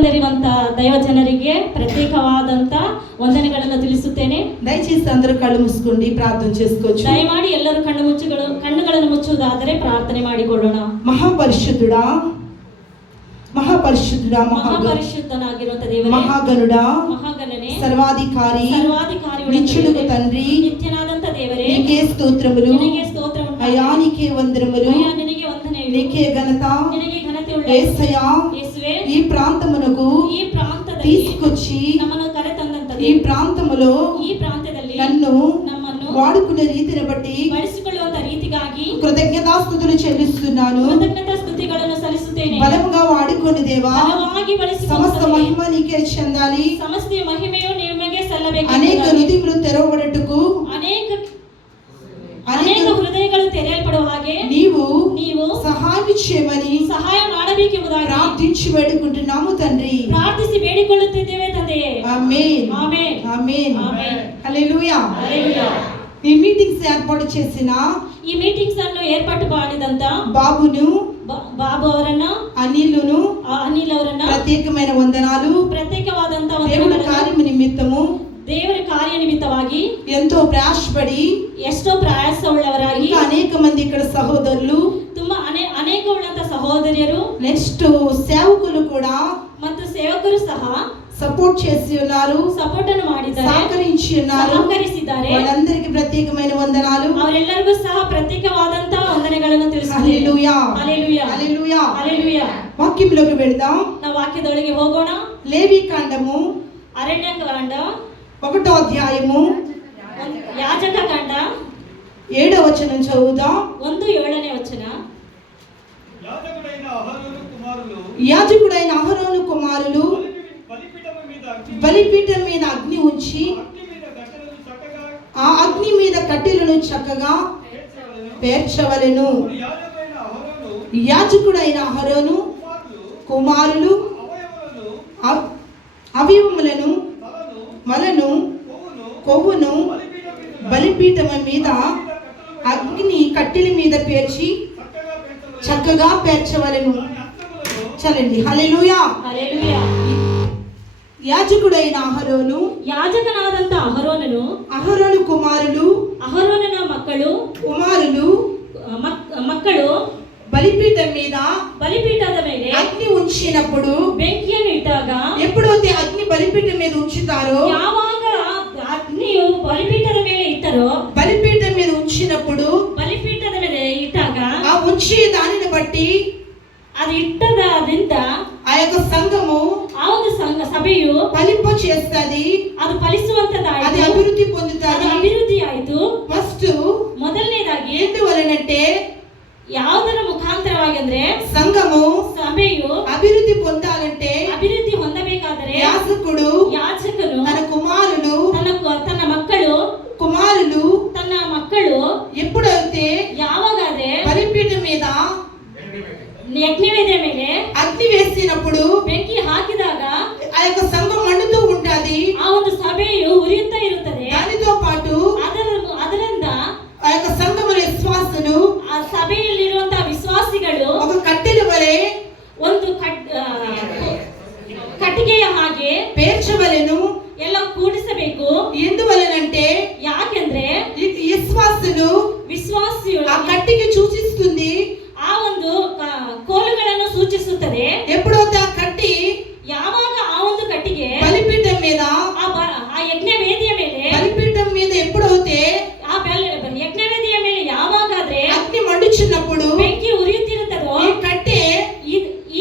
ವಂದನೆವಂತ ದೈವ ಜನರಿಗೆ ಪ್ರತ್ಯೇಕವಾದಂತ ವಂದನೆಗಳನ್ನು ತಿಳಿಸುತ್ತೇನೆ. దయచేసి అందరూ కళ్ళు మూసుకోండి, ప్రార్థన చేసుకోవచ్చు. దయమాడి ಎಲ್ಲರೂ కಣ್ಣుಗಳನ್ನು ముಚ್ಚುವುದಾದರೆ ప్రార్థನೆ ಮಾಡಿಕೊಳ್ಳೋಣ. మహాపరిశుద్ధుడా, మహాపరిశుద్ధుడా, మహాపరిశుద్ధనాగిರುವಂತ ದೇವರೇ, మహాగణుడా, మహాగణనే, సర్వాధికారి, నిత్యుడుగు తండ్రి, నిత్యనాదంత దేవరే, నీకే స్తోత్రములు, నినగే స్తోత్రము, అయ్యా నీకే వందనములు, అయ్యా నినగే వందనములు, నీకే ఘనత, నినగే ఘనತೆ ಉಳ್ಳ యేసయ్యా, యేసువే, ఈ ప్రాంతమునకు ఈ ప్రాంతದಲ್ಲಿ తీసుకొచ్చి నమ్మను కరెతందంతది, ఈ ప్రాంతములో ఈ ప్రాంతದಲ್ಲಿ నన్ను వాడుకునే రీతిని బట్టి ಬಳಸಿಕೊಳ್ಳುವಂತ ರೀತಿಗಾಗಿ కృతజ్ఞతాస్తుతులు చెల్లిస్తున్నాను. కృతజ్ఞతా స్తుతిಗಳನ್ನು ಸಲ್ಲಿಸುತ್ತೇನೆ. బలముగా వాడుకొని దేవా, బలವಾಗಿ సమస్త ಬಳಸಿಕೊಳ್ಳುತ್ತೇನೆ. మహిమ నీకే చెందాలి. సమస్త మహిಮೆಯు నిಮಗೆ ಸಲ್ಲಬೇಕು. అనేక హృదయములు తెరవబడుటకు, ಅನೇಕ ಹೃದಯಗಳು ತೆರೆಯಲ್ಪಡುವ ಹಾಗೆ నీవు ಸಹಾಯ చేయమని ಸಹಾಯ ಮಾಡಬೇಕೆಂಬುದಾಗಿ ప్రార్థించి వేడుకుంటున్నాము తండ్రి. ಪ್ರಾರ್ಥಿಸಿ ಬೇಡಿಕೊಳ್ಳುತ್ತಿದ್ದೇವೆ ತಂದೆಯೇ. ఆమేన్, ఆమేన్, ఆమేన్, ఆమేన్. హల్లెలూయా. హల్లెలూయా. ఈ మీటింగ్స్ ఏర్పాటు చేసిన ఈ మీటింగ్స్ అನ್ನು ಏರ್ಪಾಟು ಮಾಡಿದಂತ బాబును, బాబు ಅವರನ್ನ, అనిల్ ಅವರನ್ನ ప్రత్యేకమైన వందనాలు. ಪ್ರತ್ಯೇಕವಾದಂತ దేవుని కార్యము నిమిత్తము ದೇವರ ಕಾರ್ಯ ನಿಮಿತ್ತವಾಗಿ ఎంతో ప్రయాసపడి, ಎಷ್ಟೋ ಪ್ರಯಾಸವುಳ್ಳವರಾಗಿ, ఇంకా అనేక మంది ఇక్కడ సహోదరులు, ತುಂಬಾ ಅನೇಕ ಉಳ್ಳಂತ ಸಹೋದರಿಯರು, నెక్స్ట్ సేవకులు కూడా ಮತ್ತು ಸೇವಕರು ಸಹ సపోర్ట్ చేసి ఉన్నారు, ಸಪೋರ್ಟ್ ಅನ್ನು ಮಾಡಿದ್ದಾರೆ, సహకరించి ఉన్నారు. ಸಹಕರಿಸಿದ್ದಾರೆ. వాళ్ళందరికీ ప్రత్యేకమైన వందనాలు. ಅವರೆಲ್ಲರಿಗೂ ಸಹ ಪ್ರತ್ಯೇಕವಾದಂತ ವಂದನೆಗಳನ್ನು ತಿಳಿಸುತ್ತೇನೆ. హల్లెలూయా, హల్లెలూయా, హల్లెలూయా, హల్లెలూయా. వాక్యంలోకి వెళ్దాం. ನಾವು ವಾಕ್ಯದೊಳಗೆ ಹೋಗೋಣ. లేవికాండము ಅರಣ್ಯಕಾಂಡ 1వ అధ్యాయము ಯಾಜಕಕಾಂಡ 7వ వచనం చదువుదాం. 1:7 వచన. యాజకుడైన అహరోను కుమారులు బలిపీఠం మీద అగ్ని ఉంచి ఆ అగ్ని మీద కట్టెలను చక్కగా పేర్చవలెను. యాజకుడైన అహరోను కుమారులు అవయవములను, మలను, కొవ్వును బలిపీఠం మీద అగ్ని కట్టెల మీద పేర్చి చక్కగా పేర్చవలెను. చలండి. హల్లెలూయా, హల్లెలూయా. యాజకుడైన అహరోను, యాజకనాదంత అహరోనను, అహరోను కుమారులు, అహరోనన ಮಕ್ಕಳು ಬಲಿಪೀಠದ ಮೇಲೆ అగ్ని ఉంచినప్పుడు, ಬೆಂಕಿಯನ್ನು ಇಟ್ಟಾಗ, ఎప్పుడైతే అగ్ని బలిపీఠం మీద ఉంచుతారో, ಯಾವಾಗ ಅಗ್ನಿಯು ಬಲಿಪೀಠದ ಮೇಲೆ ಇಟ್ಟರೋ, బలిపీఠం మీద ఉంచినప్పుడు, ಬಲಿಪೀಠದ ಮೇಲೆ ಇಟ್ಟಾಗ, ఆ ఉంచి దానిని బట్టి ಅದು ಇಟ್ಟದಿಂದ ఆ యొక్క సంఘము, ಆ ಒಂದು ಸಭೆಯು ఫలింప చేస్తది, ಅದು ಫಲಿಸುವಂತದಾಯಿತು, అది అభివృద్ధి పొందుతాది. ಅಭಿವೃದ್ಧಿ ಆಯಿತು. ఫస్ట్ ಮೊದಲನೇದಾಗಿ ఎందువలనంటే ಯಾವುದರ ಮುಖಾಂತರವಾಗಿ ಅಂದ್ರೆ, సంఘము, ಸಭೆಯು అభివృద్ధి పొందాలంటే ಅಭಿವೃದ್ಧಿ ಹೊಂದಬೇಕಾದರೆ యాజకుడు ಯಾಜಕನು తన కుమారులు, ತನ್ನ ಮಕ್ಕಳು ఎప్పుడైతే ಯಾವಾಗಾದ್ರೆ బలిపీఠం మీద ಯಜ್ಞವೇದಿಯ ಮೇಲೆ అగ్ని వేసినప్పుడు, ಬೆಂಕಿ ಹಾಕಿದಾಗ ఆ యొక్క సంఘం మండుతూ ఉంటది. ಆ ಒಂದು ಸಭೆಯು ಉರಿಯುತ್ತಾ ಇರುತ್ತದೆ. దానితో పాటు ಅದರಿಂದ ఆ యొక్క సంఘముల విశ్వాసులు, ಆ ಸಭೆಯಲ್ಲಿರುವಂತಹ ವಿಶ್ವಾಸಿಗಳು ఒక కట్టెల వలె ಒಂದು ಕಟ್ಟಿಗೆಯ ಹಾಗೆ పేర్చవలెను. ಎಲ್ಲ ಕೂಡಿಸಬೇಕು. ఎందువలనంటే, ಯಾಕೆಂದ್ರೆ విశ్వాసులు ఆ కట్టికి సూచిస్తుంది, ಆ ಒಂದು ಕೋಲುಗಳನ್ನು ಸೂಚಿಸುತ್ತದೆ. ఎప్పుడైతే ఆ కట్టి ಯಾವಾಗ ಆ ಒಂದು ಕಟ್ಟಿಗೆ బలిపీఠం మీద, ಆ ಯಜ್ಞ ವೇದಿಯ ಮೇಲೆ, బలిపీఠం మీద ఎప్పుడైతే ಆ ಯಜ್ಞ ವೇದಿಯ ಮೇಲೆ ಯಾವಾಗಾದ್ರೆ అగ్ని మండుచున్నప్పుడు, ಬೆಂಕಿ ಉರಿಯುತ್ತಿರುತ್ತದೋ, ఈ కట్టె,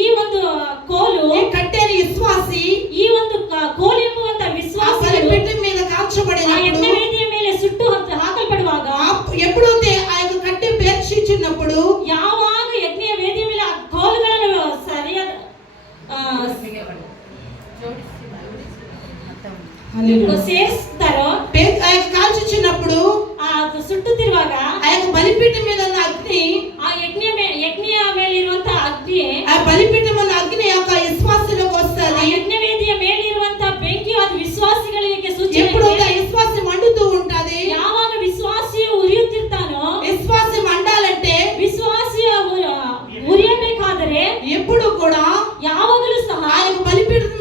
ಈ ಒಂದು ಕೋಲು, ఈ కట్టెని విశ్వాసి, ಈ ಒಂದು ಕೋಲು ಎಂಬುವಂತ ವಿಶ್ವಾಸ బలిపీఠం మీద ಯಜ್ಞ కాల్చబడినప్పుడు, ವೇದಿಯ ಮೇಲೆ ಸುಟ್ಟು ಹಾಕಲ್ಪಡುವಾಗ, ఎప్పుడైతే ఆ యొక్క కట్టె పేర్చిచున్నప్పుడు, ಯಾವಾಗ ಯಜ್ಞ ವೇದಿಯ ಮೇಲೆ ಆ ಕೋಲುಗಳನ್ನು ಸರಿಯಾದ ಸೇರಿಸ್ತಾರೋ, కాల్చుచున్నప్పుడు, ಸುಟ್ಟುತ್ತಿರುವಾಗ ఆ యొక్క బలిపీఠం మీద ఉన్న అగ్ని, ಆ ಯಜ್ಞ ಮೇಲೆ ಇರುವಂತಹ ಅಗ್ನಿ, ఆ బలిపీఠం ఉన్న అగ్ని యొక్క విశ్వాసులకు ಆ వస్తుంది. ಯಜ್ಞ ವೇದಿಯ ಮೇಲೆ ಇರುವಂತಹ ಬೆಂಕಿ ಅದು ವಿಶ್ವಾಸಿಗಳಿಗೆ ఎప్పుడైతే ಸೂಚನೆ. విశ్వాసం మండుతూ ఉంటది, ಯಾವಾಗ ವಿಶ್ವಾಸಿಯು ಉರಿಯುತ್ತಿರ್ತಾನೋ, విశ్వాసం మండాలంటే ವಿಶ್ವಾಸಿಯ ಉರಿಯಬೇಕಾದರೆ ఎప్పుడు కూడా ಯಾವಾಗಲೂ ಸಹ ఆ యొక్క బలిపీఠం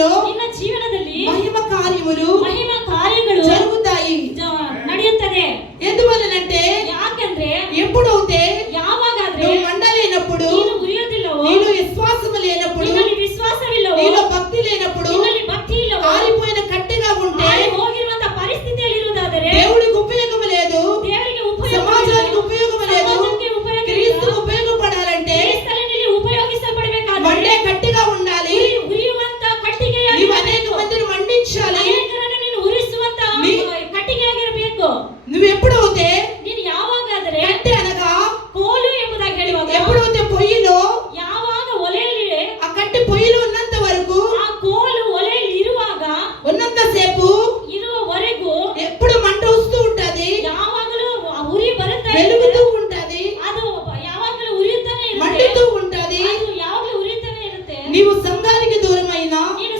జీవితంలో ನಿನ್ನ ಜೀವನದಲ್ಲಿ మహిమ కార్యములు ಮಹಿಮಾ ಕಾರ್ಯಗಳು జరుగుతాయి. ನಡೆಯುತ್ತದೆ. ఎందువలనంటే ಯಾಕೆಂದ್ರೆ ఎప్పుడైతే ಯಾವಾಗಾದ್ರೆ నువ్వు మండలేనప్పుడు, ನೀನು ಉರಿಯೋದಿಲ್ಲವೋ, నీలో విశ్వాసము లేనప్పుడు, ನಿನ್ನಲ್ಲಿ ವಿಶ್ವಾಸವಿಲ್ಲವೋ, నీలో భక్తి లేనప్పుడు, ನಿನ್ನಲ್ಲಿ ಭಕ್ತಿ ಇಲ್ಲವೋ, ఆరిపోయిన కట్టెగా ఉంటే ಆರಿ ಹೋಗಿರುವಂತ ಪರಿಸ್ಥಿತಿಯಲ್ಲಿ ಇರುವುದಾದರೆ దేవుడికి ఉపయోగం లేదు, ದೇವರಿಗೆ ಉಪಯೋಗ సమాజానికి ఉపయోగం లేదు. ಸಮಾಜಕ್ಕೆ ಉಪಯೋಗ క్రీస్తుకు ఉపయోగపడాలంటే ಕ್ರಿಸ್ತನಲ್ಲಿ ಉಪಯೋಗಿಸಲ್ಪಡಬೇಕಾದ್ರೆ మండే కట్టెగా ఉండాలి. ಉರಿಯುವಂತ ಕಟ್ಟಿಗೆಯಾಗಿ నీవు అనేక మందిని మండించాలి. ಅನೇಕರನ್ನು ನೀನು ಉರಿಸುವಂತ ಕಟ್ಟಿಗೆಯಾಗಿರಬೇಕು. నువ్వు ఎప్పుడైతే ನೀನು ಯಾವಾಗಾದರೆ కట్టె అనగా ಕೋಲು ಎಂಬುದಾಗಿ ಹೇಳುವಾಗ, ఎప్పుడైతే పొయ్యిలో ಯಾವಾಗ ಒಲೆಯಲ್ಲಿ ఆ కట్టె పొయ్యిలో ఉన్నంత వరకు, ಆ ಕೋಲು ಒಲೆಯಲ್ಲಿ ಇರುವಾಗ ఉన్నంత సేపు ಇರುವವರೆಗೂ ఎప్పుడు మంట వస్తూ ఉంటది, ಯಾವಾಗಲೂ ಆ ಉರಿ ಬರುತ್ತಾ వెలుగుతూ ಇರುತ್ತೆ. ఉంటది, ಅದು ಯಾವಾಗಲೂ ಉರಿಯುತ್ತಾನೆ ಇರುತ್ತೆ. మండుతూ ఉంటది. ಅದು ಯಾವಾಗಲೂ ಉರಿಯುತ್ತಾನೆ ಇರುತ್ತೆ. నీవు సంఘానికి దూరమైన, ನೀನು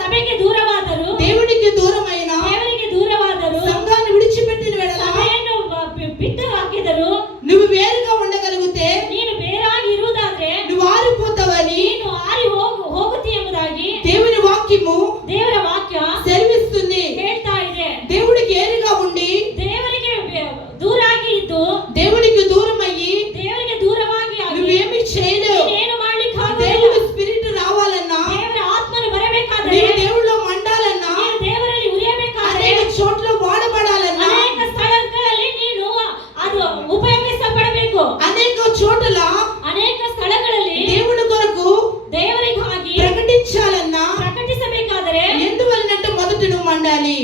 ಸಭೆಗೆ ದೂರವಾದರು, దేవునికి దూరమైన, ದೇವರಿಗೆ ದೂರವಾದರು, సంఘాన్ని విడిచిపెట్టిన వెడల ಸಭೆಯನ್ನು ಬಿಟ್ಟು ಹಾಕಿದರು, నువ్వు వేరుగా ఉండగలిగితే ನೀನು ಬೇರಾಗಿ ಇರುವುದಾದ್ರೆ నువ్వు ఆరిపోతావని ನೀನು ಆರಿ ಹೋಗುತ್ತಿ ಎಂಬುದಾಗಿ దేవుని వాక్యము ದೇವರ ವಾಕ್ಯ సెలవిస్తుంది. ಹೇಳ್ತಾ ಇದೆ. దేవుడికి ఏరుగా ఉండి, ದೇವರಿಗೆ ದೂರಾಗಿ ಇದ್ದು, దేవునికి దూరమయ్యి ದೇವರಿಗೆ ದೂರವಾಗಿ ಆಗಿ నువ్వేమి చేయలేవు. ನೀನೇನು ಮಾಡ್ಲಿಕ್ಕೆ దేవుడి ಆಗುವುದಿಲ್ಲ. స్పిరిట్ రావాలన్నా, ದೇವರ ಆತ್ಮನು ಬರಬೇಕಾದ್ರೆ, నీవు దేవుళ్ళో మండాలన్నా, ನೀನು ದೇವರಲ್ಲಿ ಉರಿಯಬೇಕಾದ್ರೆ, అనేక చోట్ల వాడబడాలన్నా, ಅನೇಕ ಸ್ಥಳಗಳಲ್ಲಿ ನೀನು ಅದು ಉಪಯೋಗಿಸಲ್ಪಡಬೇಕು. అనేక చోట్ల ಅನೇಕ ಸ್ಥಳಗಳಲ್ಲಿ దేవుని కొరకు ದೇವರಿಗಾಗಿ ప్రకటించాలన్నా, ಪ್ರಕಟಿಸಬೇಕಾದರೆ ఎందువలనంటే మొదట నువ్వు మండాలి.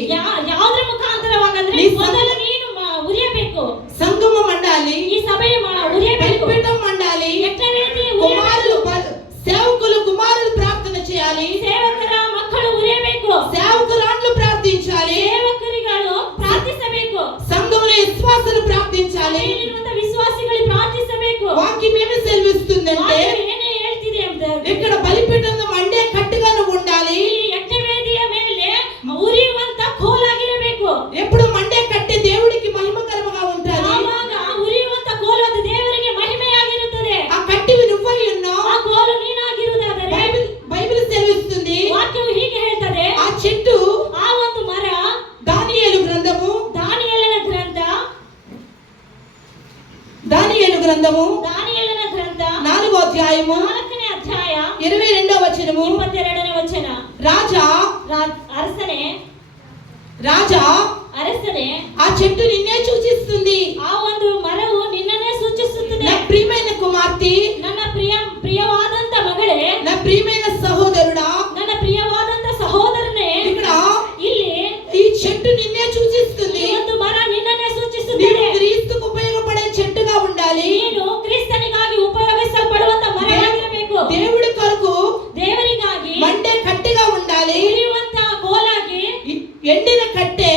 ಯಾವುದರ ಮುಖಾಂತರವಾಗಂದ್ರೆ ನೀ ಮೊದಲು ನೀನು ಉರಿಯಬೇಕು. సంఘము మండాలి, ಈ ಸಭೆಯ ಉರಿಯಬೇಕು. బలిపీఠం మండాలి, ಎಟ್ಟ ರೀತಿ కుమారులు ಉರಿಯಬೇಕು. సేవకులు కుమారులు ప్రార్థన చేయాలి, ಸೇವಕರ ಮಕ್ಕಳು ಉರಿಯಬೇಕು. సేవకురాండ్లు ప్రార్థించాలి, ಸೇವಕರಿಗಳು ಪ್ರಾರ್ಥಿಸಬೇಕು. సంఘంలో విశ్వాసులు ప్రార్థించాలి. ಇಲ್ಲಿರುವಂತ ವಿಶ್ವಾಸಿಗಳು ಪ್ರಾರ್ಥಿಸಬೇಕು. వాక్యం ఏమి సెలవిస్తుందంటే, ವಾಕ್ಯ ಏನೇ ಹೇಳ್ತಿದೆ ಎಂಬುದಾಗಿ, ఇక్కడ బలిపీఠంలో మండే కట్టుగా నువ్వు ఉండాలి. ಈ ಯಜ್ಞವೇದಿಯ ಮೇಲೆ ಉರಿಯುವಂತ ಕೋಲಾಗಿರಬೇಕು. ఎప్పుడు మండే కట్టె దేవుడికి మహిమకరముగా ఉంటది. ಆವಾಗ ಉರಿಯುವಂತ ಕೋಲು ಅದು ದೇವರಿಗೆ ಮಹಿಮೆಯಾಗಿರುತ್ತದೆ. ఆ కట్టెవి నువ్వై ఉన్నావు. ಆ ಕೋಲು ನೀನಾಗಿರುವುದಾದರೆ బైబిల్ సెలవిస్తుంది, ವಾಕ್ಯವು ಹೀಗೆ ಹೇಳ್ತದೆ, ఆ చెట్టు ಆ ಒಂದು ಮರ, దానియేలు గ్రంథము ದಾನಿಯೇಲನ ಗ್ರಂಥ, దానియేలు గ్రంథము ದಾನಿಯೇಲನ ಗ್ರಂಥ 4వ అధ్యాయము 4ನೇ ಅಧ್ಯಾಯ 22వ వచనము, 22ನೇ ವಚನ. రాజా ಅರಸನೇ ఆ చెట్టు నిన్నే సూచిస్తుంది. ಆ ಒಂದು ಮರವು ನಿನ್ನನ್ನೇ ಸೂಚಿಸುತ್ತದೆ. నా ప్రియమైన కుమార్తె, ನನ್ನ ಪ್ರಿಯವಾದಂತ ಮಗಳೇ, నా ప్రియమైన సహోదరుడా, ನನ್ನ ಪ್ರಿಯವಾದಂತ ಸಹೋದರನೇ, ఇక్కడ ಇಲ್ಲಿ ఈ చెట్టు నిన్నే సూచిస్తుంది. ಈ ಒಂದು ಮರ ನಿನ್ನನ್ನೇ నీవు ಸೂಚಿಸುತ್ತದೆ. క్రీస్తుకు ఉపయోగపడే చెట్టుగా ఉండాలి. ನೀನು ಕ್ರಿಸ್ತನಿಗಾಗಿ ಉಪಯೋಗಿಸಲ್ಪಡುವಂತ ಮರವಾಗಿರಬೇಕು. దేవుడి కొరకు ದೇವರಿಗಾಗಿ మండే కట్టెగా ఉండాలి. ಉರಿಯುವಂತ ಕೋಲಾಗಿ, ఎండిన కట్టె,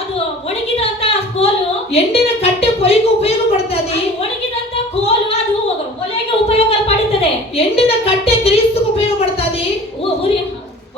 ಅದು ಒಣಗಿದಂತ ಕೋಲು, ఎండిన కట్టె పొయ్యికి ఉపయోగపడుతుంది. ಒಣಗಿದಂತ ಕೋಲು ಅದು ಒಲೆಗೆ ಉಪಯೋಗ ಪಡುತ್ತದೆ. ఎండిన కట్టె క్రీస్తుకు ఉపయోగపడుతుంది.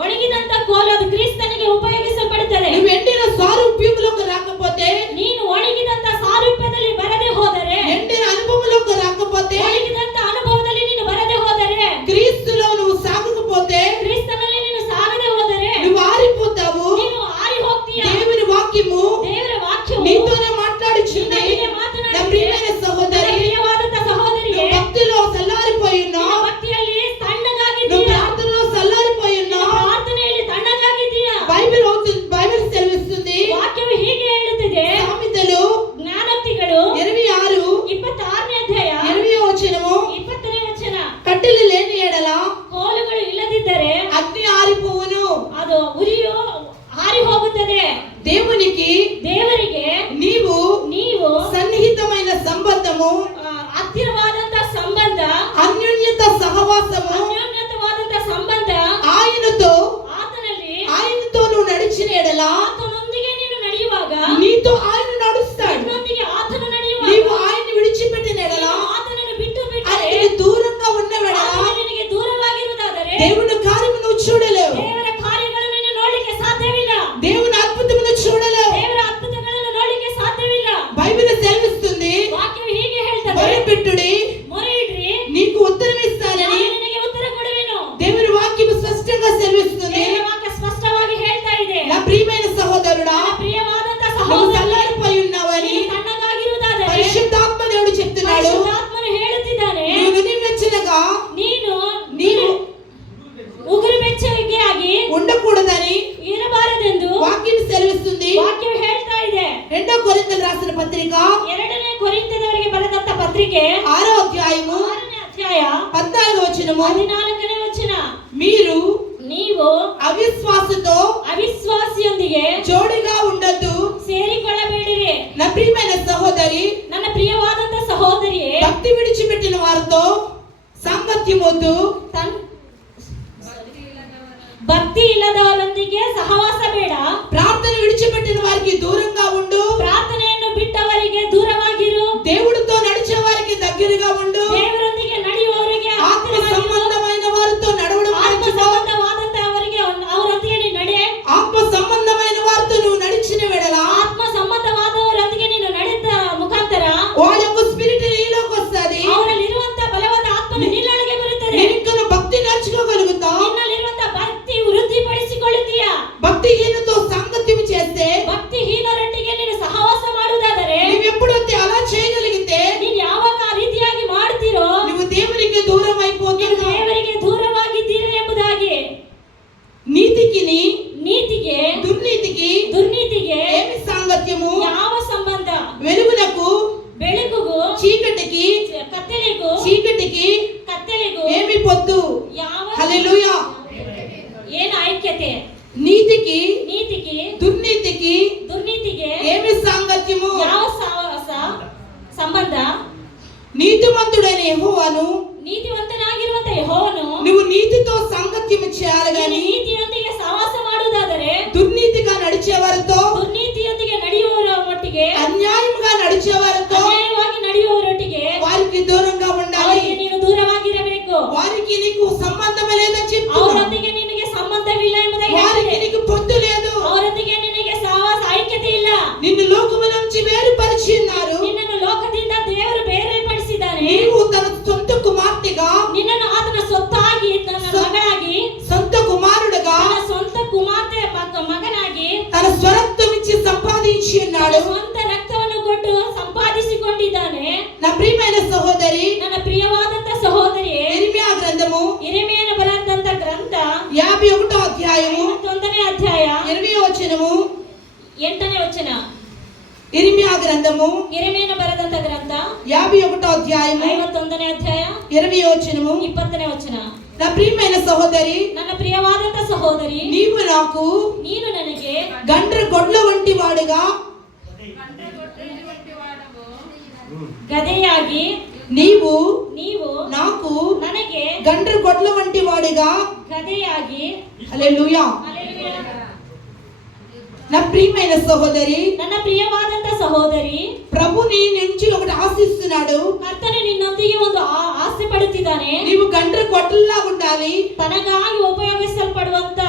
ಒಣಗಿದಂತ ಕೋಲು ಅದು ಕ್ರಿಸ್ತನಿಗೆ ಉಪಯೋಗಿಸಲ್ಪಡುತ್ತದೆ. నువ్వు ఎండిన సారూప్యములోకి రాకపోతే, ನೀನು ಒಣಗಿದಂತ ಸಾರೂಪ್ಯದಲ್ಲಿ ಬರದೆ ಹೋದರೆ, ఎండిన అనుభవంలోకి రాకపోతే, ಒಣಗಿದಂತ ಅನುಭವದಲ್ಲಿ ನೀನು ಬರದೆ ಹೋದರೆ, క్రీస్తులో నువ్వు సాగకపోతే ಕ್ರಿಸ್ತನಲ್ಲಿ ನೀನು ಸಾಗದೆ ಹೋದರೆ, నువ్వు ఆరిపోతావు. ನೀನು ಆರಿ ಹೋಗ್ತೀಯ. దేవుని వాక్యము ದೇವರ ವಾಕ್ಯವು నీతోనే మాట్లాడుచుంది. ನಿನ್ನೊಂದಿಗೆ నా ಮಾತನಾಡುತ್ತದೆ. ప్రియమైన ನನ್ನ సహోదరి, ಪ್ರಿಯವಾದಂತ ಸಹೋದರಿಗೆ, నువ్వు భక్తిలో సల్లారిపోయి ನಿನ್ನ ఉన్నావు. ಭಕ್ತಿಯಲ್ಲಿ నువ్వు ತಣ್ಣಗಾಗಿದ್ದೀಯ. ప్రార్థనలో సల్లారిపోయి ನಿನ್ನ ఉన్నావు. ಪ್ರಾರ್ಥನೆಯಲ್ಲಿ ತಣ್ಣಗಾಗಿದ್ದೀಯ. బైబిల్ సెలవిస్తుంది. ವಾಕ್ಯವು ಹೀಗೆ ಹೇಳುತ್ತದೆ. సామెతలు ಜ್ಞಾನೋಕ್ತಿಗಳು 26 26ನೇ ಅಧ್ಯಾಯ 20వ వచనము, 20ನೇ ವಚನ. కట్టెలు లేని ఎడల ಕೋಲುಗಳು ಇಲ್ಲದಿದ್ದರೆ అగ్ని ఆరిపోవును. ಅದು ಉರಿಯು ಹಾರಿ ಹೋಗುತ್ತದೆ. దేవునికి ದೇವರಿಗೆ నీవు ನೀವು సన్నిహితమైన సంబంధము, ಹತ್ತಿರವಾದಂತ ಸಂಬಂಧ, అన్యోన్యత సహవాసము, ಅನ್ಯೋನ್ಯತವಾದಂತ ಸಂಬಂಧ, ఆయనతో నువ్వు నడిచిన ఎడల ಆತನೊಂದಿಗೆ ನೀನು ನಡೆಯುವಾಗ, నీతో ఆయన నడుస్తాడు. ನಿನ್ನೊಂದಿಗೆ ಆತನು ನಡೆಯುವಾಗ, నీవు ఆయన్ని విడిచిపెట్టిన ఎడల, ನೀನು ಆತನನ್ನು ಬಿಟ್ಟು ಬಿಟ್ಟರೆ, ఆయనకి దూరంగా ఉన్న ఎడల ಆತನು ನಿನಗೆ ದೂರವಾಗಿರುವುದಾದರೆ దేవుని కార్యము నువ్వు చూడలేవు. ದೇವರ ಕಾರ್ಯಗಳನ್ನು ನೀನು ನೋಡಲಿಕ್ಕೆ ಸಾಧ್ಯವಿಲ್ಲ. దేవుని అద్భుతమును చూడలేవు. ದೇವರ ಅದ್ಭುತಗಳನ್ನು ನೋಡಲಿಕ್ಕೆ ಸಾಧ್ಯವಿಲ್ಲ. బైబిల్ సెలవిస్తుంది, ವಾಕ್ಯವು ಹೀಗೆ ಹೇಳ್ತದೆ, మొరపెట్టుడి ಮೊರೆಯಿಡ್ರಿ, నీకు ఉత్తరం ఇస్తానని. ನಾನು ನಿನಗೆ ಉತ್ತರ ಕೊಡುವೆನು. దేవుని వాక్యము స్పష్టంగా సెలవిస్తుంది. ದೇವರ ఉండకూడదని ಇರಬಾರದೆಂದು వాక్యం సెలవిస్తుంది. ವಾಕ್ಯವು ಹೇಳ್ತಾ ಇದೆ. 2 కొరింథీయులకు రాసిన పత్రిక 2ನೇ ಕೊರಿಂಥದವರಿಗೆ ಬರೆದಂತ ಪತ್ರಿಕೆ 6వ అధ్యాయము 6ನೇ ಅಧ್ಯಾಯ 14వ వచనము, 14ನೇ ವಚನ. మీరు ನೀವು అవిశ్వాసతో ಅವಿಶ್ವಾಸಿಯೊಂದಿಗೆ జోడిగా ఉండొద్దు. ಸೇರಿಕೊಳ್ಳಬೇಡಿರಿ. నా ప్రియమైన సహోదరి, ನನ್ನ ಪ್ರಿಯವಾದಂತ ಸಹೋದರಿಯೇ, భక్తి విడిచిపెట్టిన వారితో సాంగత్యం వద్దు. ಭಕ್ತಿ ಇಲ್ಲದವರೊಂದಿಗೆ ಸಹವಾಸ ಬೇಡ. ప్రార్థన విడిచిపెట్టిన వారికి దూరంగా ఉండు. ಪ್ರಾರ್ಥನೆಯನ್ನು ಬಿಟ್ಟವರಿಗೆ ದೂರವಾಗಿರು. దేవుడితో నడిచే వారికి దగ్గరగా ఉండు. ದೇವರೊಂದಿಗೆ ನಡೆಯುವವರಿಗೆ ఆత్మ ಹತ್ತಿರವಾಗಿರು. సంబంధమైన వారితో నడవడం ಆತ್ಮ నేర్చుకో. ಸಂಬಂಧವಾದಂತ ಅವರೊಂದಿಗೆ ನೀನು ನಡೆ. ఆత్మ సంబంధమైన వారితో నువ్వు నడిచిన వెడల ಆತ್ಮ ಸಂಬಂಧವಾದವರೊಂದಿಗೆ ನೀನು ನಡೆದ ಮುಖಾಂತರ వాళ్ళ యొక్క స్పిరిట్ నీలోకి వస్తది. ಅವರಲ್ಲಿರುವಂತ ಬಲವಾದ ಆತ್ಮನು ನಿನ್ನೊಳಗೆ ಬರುತ್ತದೆ. నేను ఇంకా భక్తి నేర్చుకోగలుగుతావు. ನಿನ್ನಲ್ಲಿರುವಂತ ಭಕ್ತಿ ವೃದ್ಧಿಪಡಿಸಿಕೊಳ್ಳುತ್ತೀಯ. భక్తిహీనతో సాంగత్యం చేస్తే, ಭಕ್ತಿಹೀನರೊಟ್ಟಿಗೆ ನೀನು ಸಹವಾಸ ಮಾಡುವುದಾದರೆ, నువ్వు ఎప్పుడైతే అలా చేయగలిగితే ನೀನು ಯಾವಾಗ ಆ ರೀತಿಯಾಗಿ ಮಾಡ್ತೀರೋ నువ్వు దేవునికి దూరం ನೀನು అయిపోతున్నావు. ದೇವರಿಗೆ ದೂರವಾಗಿದ್ದೀರಿ ಎಂಬುದಾಗಿ. ನೀತಿಗೆ ದುರ್ನೀತಿಗೆ ఏమి సాంగత్యము? ಯಾವ ಸಂಬಂಧ? వెలుగునకు ಬೆಳಕಿಗೂ చీకటికి ಕತ್ತಲೆಗೂ ఏమి పొత్తు? ಯಾವ హల్లెలూయా. ಏನು ಐಕ್ಯತೆ? నీతికి ದುರ್ನೀತಿಗೆ ఏమి సాంగత్యము? ಯಾವ ಸಹವಾಸ ಸಂಬಂಧ? నీతిమంతుడైన యెహోవాను ನೀತಿವಂತನಾಗಿರುವಂತ ಯೆಹೋವನು నువ్వు నీతితో సాంగత్యం చేయాలి ನೀನು గాని ನೀತಿಯೊಂದಿಗೆ ಸಹವಾಸ ಮಾಡುವುದಾದರೆ, దుర్నీతిగా నడిచేవారితో, ದುರ್ನೀತಿಯೊಂದಿಗೆ ನಡೆಯುವವರ ಒಟ್ಟಿಗೆ, అన్యాయంగా నడిచేవారితో ಅನ್ಯಾಯವಾಗಿ ನಡೆಯುವವರೊಟ್ಟಿಗೆ వారికి దూరంగా ఉండాలి. ಅವರಿಗೆ ನೀನು ದೂರವಾಗಿರಬೇಕು. వారికి నీకు సంబంధం లేదని చెప్తున్నా. ಅವರೊಂದಿಗೆ ನಿನಗೆ ಸಂಬಂಧವಿಲ್ಲ ಎಂಬುದಾಗಿ వారికి ಹೇಳಿದೆ. నీకు పొత్తు లేదు. ಅವರೊಂದಿಗೆ ನಿನಗೆ ಸಹವಾಸ ಐಕ್ಯತೆ ಇಲ್ಲ. నిన్ను లోకము నుంచి వేరుపరిచి ఉన్నారు. ನಿನ್ನನ್ನು ಲೋಕದಿಂದ ದೇವರು ಬೇರೆಪಡಿಸಿದ್ದಾನೆ. నీవు తన సొంత కుమార్తెగా, ನಿನ್ನನ್ನು ಆತನ ಸೊತ್ತಾಗಿ, ತನ್ನ ಮಗಳಾಗಿ, సొంత కుమారుడుగా, ತನ್ನ ಸ್ವಂತ ಕುಮಾರ್ತೆ ಮಗನಾಗಿ, తన స్వరక్తం ఇచ్చి సంపాదించి ತನ್ನ ఉన్నాడు. ಸ್ವಂತ ರಕ್ತವನ್ನು ಕೊಟ್ಟು ಸಂಪಾದಿಸಿಕೊಂಡಿದ್ದಾನೆ. నా ప్రియమైన సహోదరి, ನನ್ನ ಪ್ರಿಯವಾದಂತ ಸಹೋದರಿಯೇ, ఇర్మియా గ్రంథము ಇರೆಮೀಯನ ಬರೆದಂತ ಗ್ರಂಥ 51వ అధ్యాయము 51ನೇ ಅಧ್ಯಾಯ 20వ వచనము. 8ನೇ ವಚನ. ఇర్మియా గ్రంథము ಇರೆಮೀಯನ ಬರೆದಂತ ಗ್ರಂಥ 51వ అధ్యాయము 51ನೇ ಅಧ್ಯಾಯ 20వ వచనము. 20ನೇ ವಚನ. నా ప్రియమైన సహోదరి, ನನ್ನ ಪ್ರಿಯವಾದಂತ ಸಹೋದರಿ, నీవు నాకు ನೀನು ನನಗೆ గండ్ర గొడ్ల వంటి వాడుగా, ಗದೆಯಾಗಿ, నీవు ನೀವು నాకు ನನಗೆ గండ్ర గొడ్ల వంటి వాడుగా. ಗದೆಯಾಗಿ. హల్లెలూయా. ಹಲ್ಲೆಲೂಯಾ. నా ప్రియమైన సహోదరి, ನನ್ನ ಪ್ರಿಯವಾದಂತ ಸಹೋದರಿ, ప్రభు నీ నుంచి ఒకటి ఆశిస్తున్నాడు. ಕರ್ತನು ನಿನ್ನೊಂದಿಗೆ ಒಂದು ಆಸೆ ಪಡುತ್ತಿದ್ದಾನೆ. నీవు గండ్ర గొడ్లలా ఉండాలి. ತನಗಾಗಿ ಉಪಯೋಗಿಸಲ್ಪಡುವಂತ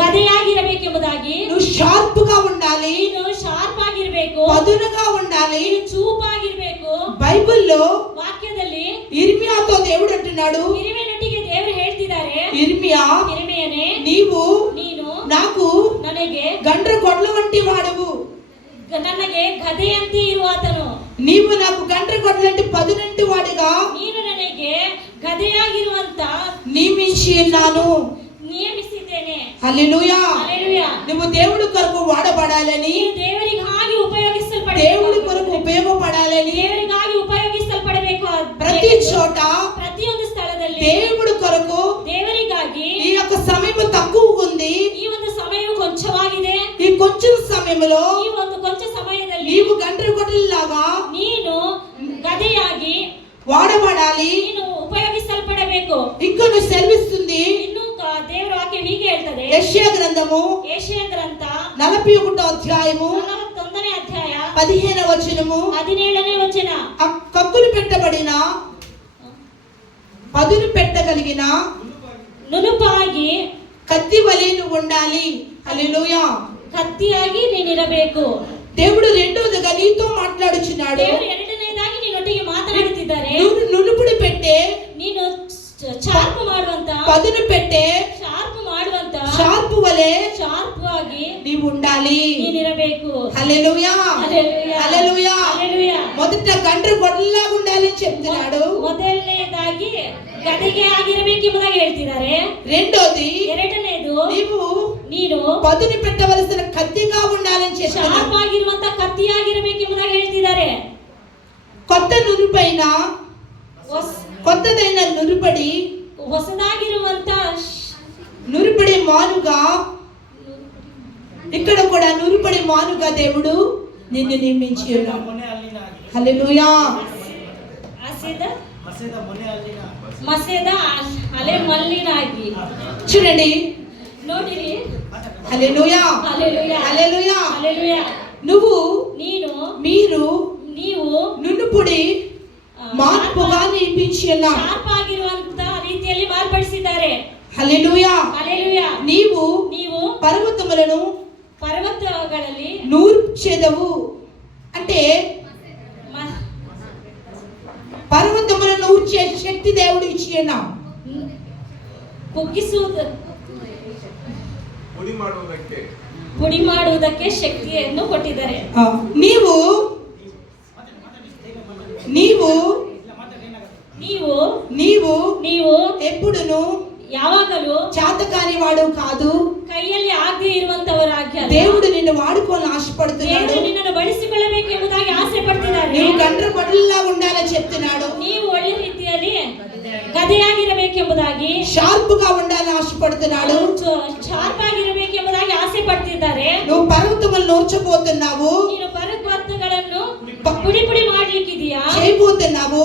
ಗದೆಯಾಗಿರಬೇಕೆಂಬುದಾಗಿ. నువ్వు షార్ప్ గా ఉండాలి. ನೀನು ಶಾರ್ಪ್ ಆಗಿರ್ಬೇಕು, పదునుగా ఉండాలి. ನೀನು ಚೂಪಾಗಿರ್ಬೇಕು. బైబిల్లో ವಾಕ್ಯದಲ್ಲಿ ఇర్మియాతో దేవుడు అంటున్నాడు, ಇರಿಮೆಯೊಟ್ಟಿಗೆ ದೇವರು ಹೇಳ್ತಿದ್ದಾರೆ, ఇర్మియా, ಇರಿಮೆಯನೇ, నీవు ನೀನು నాకు ನನಗೆ గండ్ర గొడ్ల వంటి వాడవు. ನನಗೆ ಗದೆಯಂತೆ ಇರುವಾತನು. నీవు నాకు గండ్ర గొడ్లంటి పదునంటి వాడిగా ನೀನು ನನಗೆ ಗದೆಯಾಗಿರುವಂತ నియమించి ఉన్నాను. ನಿಯಮಿಸಿದ್ದೇನೆ. హల్లెలూయా. ಹಲ್ಲೆಲೂಯಾ. నువ్వు దేవుడి కొరకు వాడబడాలని, ನೀನು ದೇವರಿಗಾಗಿ ಉಪಯೋಗಿಸಲ್ಪಡಬೇಕು. దేవుడి కొరకు ఉపయోగపడాలని ದೇವರಿಗಾಗಿ ಉಪಯೋಗಿಸಲ್ಪಡಬೇಕು. ప్రతి చోట ಪ್ರತಿಯೊಂದು ಸ್ಥಳದಲ್ಲಿ దేవుడి కొరకు ದೇವರಿಗಾಗಿ. ఈ యొక్క సమయం తక్కువ ఉంది. ಈ ಒಂದು ಸಮಯವು ಕೊಂಚವಾಗಿದೆ. ఈ కొంచెం సమయంలో ಈ ಒಂದು ಕೊಂಚ ಸಮಯದಲ್ಲಿ నీవు గండ్ర గొడ్లలాగా ನೀನು ಗದೆಯಾಗಿ వాడబడాలి. ನೀನು ಉಪಯೋಗಿಸಲ್ಪಡಬೇಕು. ఇంకా నువ్వు సెలవిస్తుంది ಇನ್ನು ದೇವರ ವಾಕ್ಯ ಹೀಗೆ ಹೇಳ್ತದೆ. యెషయా గ్రంథము ಯೆಶಾಯ ಗ್ರಂಥ 41వ అధ్యాయము 41ನೇ ಅಧ್ಯಾಯ 15వ వచనము. 17ನೇ ವಚನ. కక్కులు పెట్టబడిన, పదును పెట్టగలిగిన ನುನುಪಾಗಿ కత్తి వలె నువ్వు ఉండాలి. హల్లెలూయా. ಕತ್ತಿಯಾಗಿ ನೀನಿರಬೇಕು. దేవుడు రెండోదిగా నీతో మాట్లాడుచున్నాడు. ದೇವರು ಎರಡನೇದಾಗಿ ನಿನ್ನೊಟ್ಟಿಗೆ ಮಾತನಾಡುತ್ತಿದ್ದಾರೆ. నునుపుడు పెట్టే, ನೀನು ಶಾರ್ಪ್ ಮಾಡುವಂತ, పదును పెట్టే, ಶಾರ್ಪ್ ಮಾಡುವಂತ, షార్ప్ వలె ಶಾರ್ಪ್ ಆಗಿ నీవు ఉండాలి. ನೀನಿರಬೇಕು. హల్లెలూయా. హల్లెలూయా. హల్లెలూయా. హల్లెలూయా. మొదట గండ్ర గొడ్లలాగా ఉండాలని చెప్తున్నాడు. ಮೊದಲನೇದಾಗಿ ಗದೆಗೆ ಆಗಿರಬೇಕೆಂಬುದಾಗಿ ಹೇಳ್ತಿದ್ದಾರೆ. రెండోది, ಎರಡನೇದು నీవు పదుని పెట్టవలసిన కత్తిగా ఉండాలని చెప్పారు. ಶಾರ್ಪ್ ಆಗಿರುವಂತ ಕತ್ತಿಯಾಗಿರಬೇಕೆಂಬುದಾಗಿ ಹೇಳ್ತಿದ್ದಾರೆ. కొత్త నురుపైన కొత్తదైన నురుపడి ಹೊಸದಾಗಿರುವಂತ నురుపడి మానుగా, ఇక్కడ కూడా నురుపడి మానుగా దేవుడు నిన్ను నియమించి ఉన్నాడు. హల్లెలూయా. ಮಸೇದ ಅಲೆ ಮಲ್ಲಿನಾಗಿ చూడండి, ನೋಡಿರಿ. హల్లెలూయా, హల్లెలూయా, హల్లెలూయా. హల్లెలూయా. నువ్వు ನೀನು మీరు ನೀವು నునుపుడి మార్పుగా నియమించి ఉన్నాడు. ಶಾರ್ಪ್ ಆಗಿರುವಂತ ರೀತಿಯಲ್ಲಿ ಮಾರ್ಪಡಿಸಿದ್ದಾರೆ. హల్లెలూయా. ಹಲ್ಲೆಲೂಯಾ. నీవు పర్వతములను ಪರ್ವತಗಳಲ್ಲಿ నూర్చెదవు. అంటే పర్వతములను నూర్చే శక్తి దేవుడు ఇచ్చి ఉన్నాడు. ಕುಗ್ಗಿಸುವುದು, ಪುಡಿ ಮಾಡುವುದಕ್ಕೆ ಶಕ್ತಿಯನ್ನು ಕೊಟ್ಟಿದ್ದಾರೆ. నీవు నీవు ನೀವು నీవు ನೀವು ఎప్పుడును ಯಾವಾಗಲೂ చేతకాని వాడు కాదు. ಕೈಯಲ್ಲಿ ಆಗದೆ ಇರುವಂತವರಾಗಿ ಅಲ್ಲ. దేవుడు నిన్ను వాడుకోవాలని ఆశపడుతున్నాడు. ದೇವರು ನಿನ್ನನ್ನು ಬಳಸಿಕೊಳ್ಳಬೇಕೆಂಬುದಾಗಿ ಆಸೆ ಪಡ್ತಿದ್ದಾರೆ. నీవు గండ్ర బడుల్లా ఉండాలని చెప్తున్నాడు. ನೀವು ಒಳ್ಳೆ ರೀತಿಯಲ್ಲಿ ಗದೆಯಾಗಿರಬೇಕೆಂಬುದಾಗಿ, షార్ప్ గా ఉండాలని ఆశపడుతున్నాడు. ಶಾರ್ಪ್ ಆಗಿರಬೇಕೆಂಬುದಾಗಿ ಆಸೆ ಪಡ್ತಿದ್ದಾರೆ. నువ్వు పర్వతములను నూర్చబోతున్నావు, ನೀನು ಪರ್ವತಗಳನ್ನು ಪುಡಿ ಪುಡಿ ಮಾಡ್ಲಿಕ್ಕಿದೀಯಾ, చేయబోతున్నావు.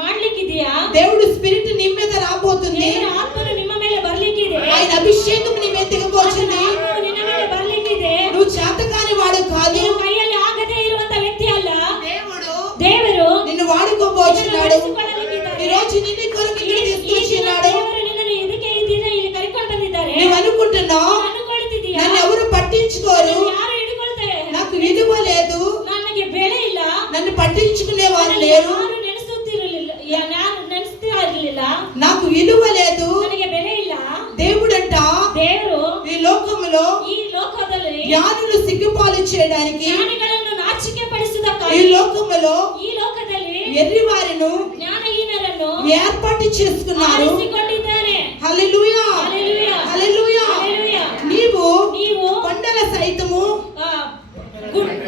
ಮಾಡ್ಲಿಕ್ಕಿದೀಯಾ. దేవుడు స్పిరిట్ నీ మీద రాబోతుంది. ದೇವರ ಆತ್ಮನು ನಿಮ್ಮ ಮೇಲೆ ಬರ್ಲಿಕ್ಕಿದೆ. ఆయన అభిషేకం నీ మీద దిగబోతుంది. ಆತ್ಮನು ನಿನ್ನ ಮೇಲೆ ಬರ್ಲಿಕ್ಕಿದೆ. నువ్వు చేతకాని వాడు కాదు. ನೀನು ಕೈಯಲ್ಲಿ ಆಗದೇ ಇರುವಂತ ವ್ಯಕ್ತಿ ಅಲ್ಲ. దేవుడు ದೇವರು నిన్ను వాడుకోబోతున్నాడు. ಬಳಸಿಕೊಳ್ಳಲಿಕ್ಕಿದ್ದಾರೆ. ఈ రోజు నిన్ను కొరకు ఇక్కడ తీసుకొచ్చినాడు. ದೇವರು ನಿನ್ನನ್ನು ಇದಕ್ಕೆ ಈ ದಿನ ಇಲ್ಲಿ ಕರೆಕೊಂಡು ಬಂದಿದ್ದಾರೆ. నువ్వు అనుకుంటున్నావు ಅನ್ಕೊಳ್ತಿದೀಯಾ, నన్ను ఎవరు పట్టించుకోరు, ಯಾರು ಹಿಡ್ಕೊಳ್ತಾರೆ, నాకు విలువ లేదు, ನನಗೆ ಬೆಲೆ ಇಲ್ಲ, నన్ను పట్టించుకునే వారు లేరు, ಯಾರು ನೆನೆಸುತ್ತಿರಲಿಲ್ಲ, ಯಾರು ನೆನೆಸ್ತಾ ಇರಲಿಲ್ಲ, నాకు విలువ లేదు. ನನಗೆ ಬೆಲೆ ಇಲ್ಲ. దేవుడంట ದೇವರು ఈ లోకములో ಈ ಲೋಕದಲ್ಲಿ జ్ఞానులు సిగ్గుపాలు చేయడానికి, ಜ್ಞಾನಿಗಳನ್ನು ನಾಚಿಕೆ ఈ ಪಡಿಸುವುದಕ್ಕಾಗಿ లోకములో ಈ ಲೋಕದಲ್ಲಿ ఎర్రివారిను ಜ್ಞಾನಹೀನರನ್ನು ఏర్పాటు చేసుకున్నారు. ಆರಿಸಿಕೊಂಡಿದ್ದಾನೆ. హల్లెలూయా, హల్లెలూయా, హల్లెలూయా. హల్లెలూయా. నీవు ನೀವು కొండల సైతము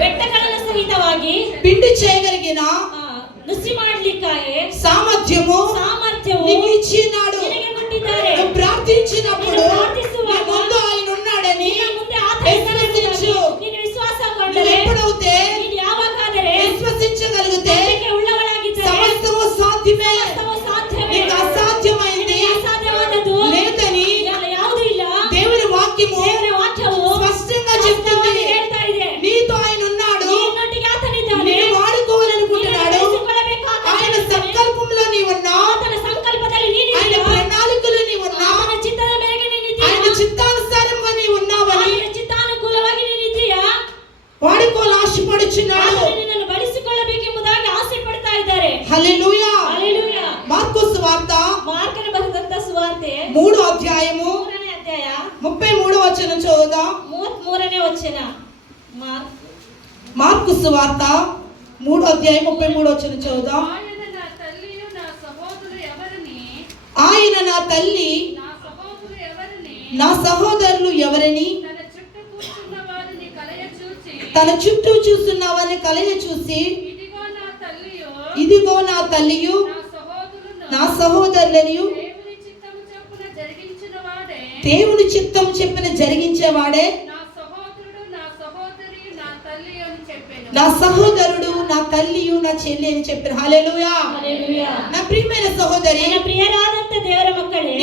ಬೆಟ್ಟಗಳನ್ನು ಸಹಿತವಾಗಿ పిండి చేయగలిగిన ನುಸಿ ಮಾಡ್ಲಿಕ್ಕಾಗಿ సామర్థ్యము ಸಾಮರ್ಥ್ಯವು నీకు ఇచ్చినాడు. ನಿನಗೆ ಕೊಟ್ಟಿದ್ದಾರೆ. నువ్వు ప్రార్థించినప్పుడు ನೀನು ಪ್ರಾರ್ಥಿಸುವಾಗ నీ ముందు ఆయన ఉన్నాడని ನಿನ್ನ ಮುಂದೆ ಆತ విశ్వసించు. ನೀನು ವಿಶ್ವಾಸ నువ్వు ಕೊಂಡರೆ, ఎప్పుడైతే ನೀನು ಯಾವಾಗಾದರೆ విశ్వసించగలిగితే ನಂಬಿಕೆ ಉಳ್ಳವಳಾಗಿದ್ದರೆ సమస్తము సాధ్యమే. ಸಮಸ್ತವು ಸಾಧ್ಯವೇ. నీకు అసాధ్యమైంది ನಿನಗೆ ಅಸಾಧ್ಯವಾದದ್ದು లేదని ಯಾವುದೂ ಇಲ್ಲ. దేవుని వాక్యము ದೇವರ ವಾಕ್ಯವು స్పష్టంగా చెప్తుంది. ಹೇಳ್ತಾ ಇದೆ. నీతో ఆయన ఉన్నాడు, ನಿನ್ನೊಟ್ಟಿಗೆ ಆತನಿದ್ದಾನೆ. నిన్ను వాడుకోవాలనుకుంటున్నాడు. ಬೆಳೆಸಿಕೊಳ್ಳಬೇಕಾದ ఆయన సంకల్పంలో నీవున్నా, ಆತನ ಸಂಕಲ್ಪದಲ್ಲಿ ఆయన ನೀನಿದ್ದೀಯ. ప్రణాళికలో నీవున్నా, ಆತನ ಚಿತ್ತದ ಮೇರೆಗೆ ನೀನಿದ್ದೀಯ. ఆయన చిత్తానుసారంగా నీవున్నావని ಆತನ ಚಿತ್ತಾನುಕೂಲವಾಗಿ ನೀನಿದ್ದೀಯ. వాడుకోవాలని ఆశపడుచున్నాడు. ಆತನು ನಿನ್ನನ್ನು ಬಳಸಿಕೊಳ್ಳಬೇಕೆಂಬುದಾಗಿ ಆಸೆ ಪಡ್ತಾ ಇದ್ದಾರೆ. హల్లెలూయా. ಹಲ್ಲೆಲೂಯಾ. మార్కు సువార్త ಮಾರ್ಕನ ಬರೆದಂತ ಸುವಾರ್ತೆ 3వ అధ్యాయము 3ನೇ ಅಧ್ಯಾಯ 33వ వచనం చదువుదాం. 33ನೇ ವಚನ. మార్కు సువార్త 3వ అధ్యాయం 33వ వచనం చదువుదాం. ఆయన నా తల్లియు నా సహోదరులు ఎవరని, ఆయన నా తల్లి నా సహోదరులు ఎవరని, నా సహోదరులు ఎవరని, తన చుట్టూ కూర్చున్న వారిని కలయ చూచి, తన చుట్టూ చూస్తున్నవారిని కలయ చూసి, ఇదిగో నా తల్లియు, ఇదిగో నా తల్లియు నా సహోదరులను, నా సహోదరులను దేవుని చిత్తము చొప్పున జరిగించిన వాడే, దేవుని చిత్తం చెప్పిన జరిగించేవాడే, నా సహోదరుడు నా సహోదరి నా తల్లి అని చెప్పాను. నా సహోదరుడు నా తల్లియు నా చెల్లి అని చెప్పారు. హల్లెలూయా. ಹಲ್ಲೆಲೂಯಾ. నా ప్రియమైన సహోదరి, ನನ್ನ ಪ್ರಿಯರಾದಂತ ದೇವರ ಮಕ್ಕಳೇ,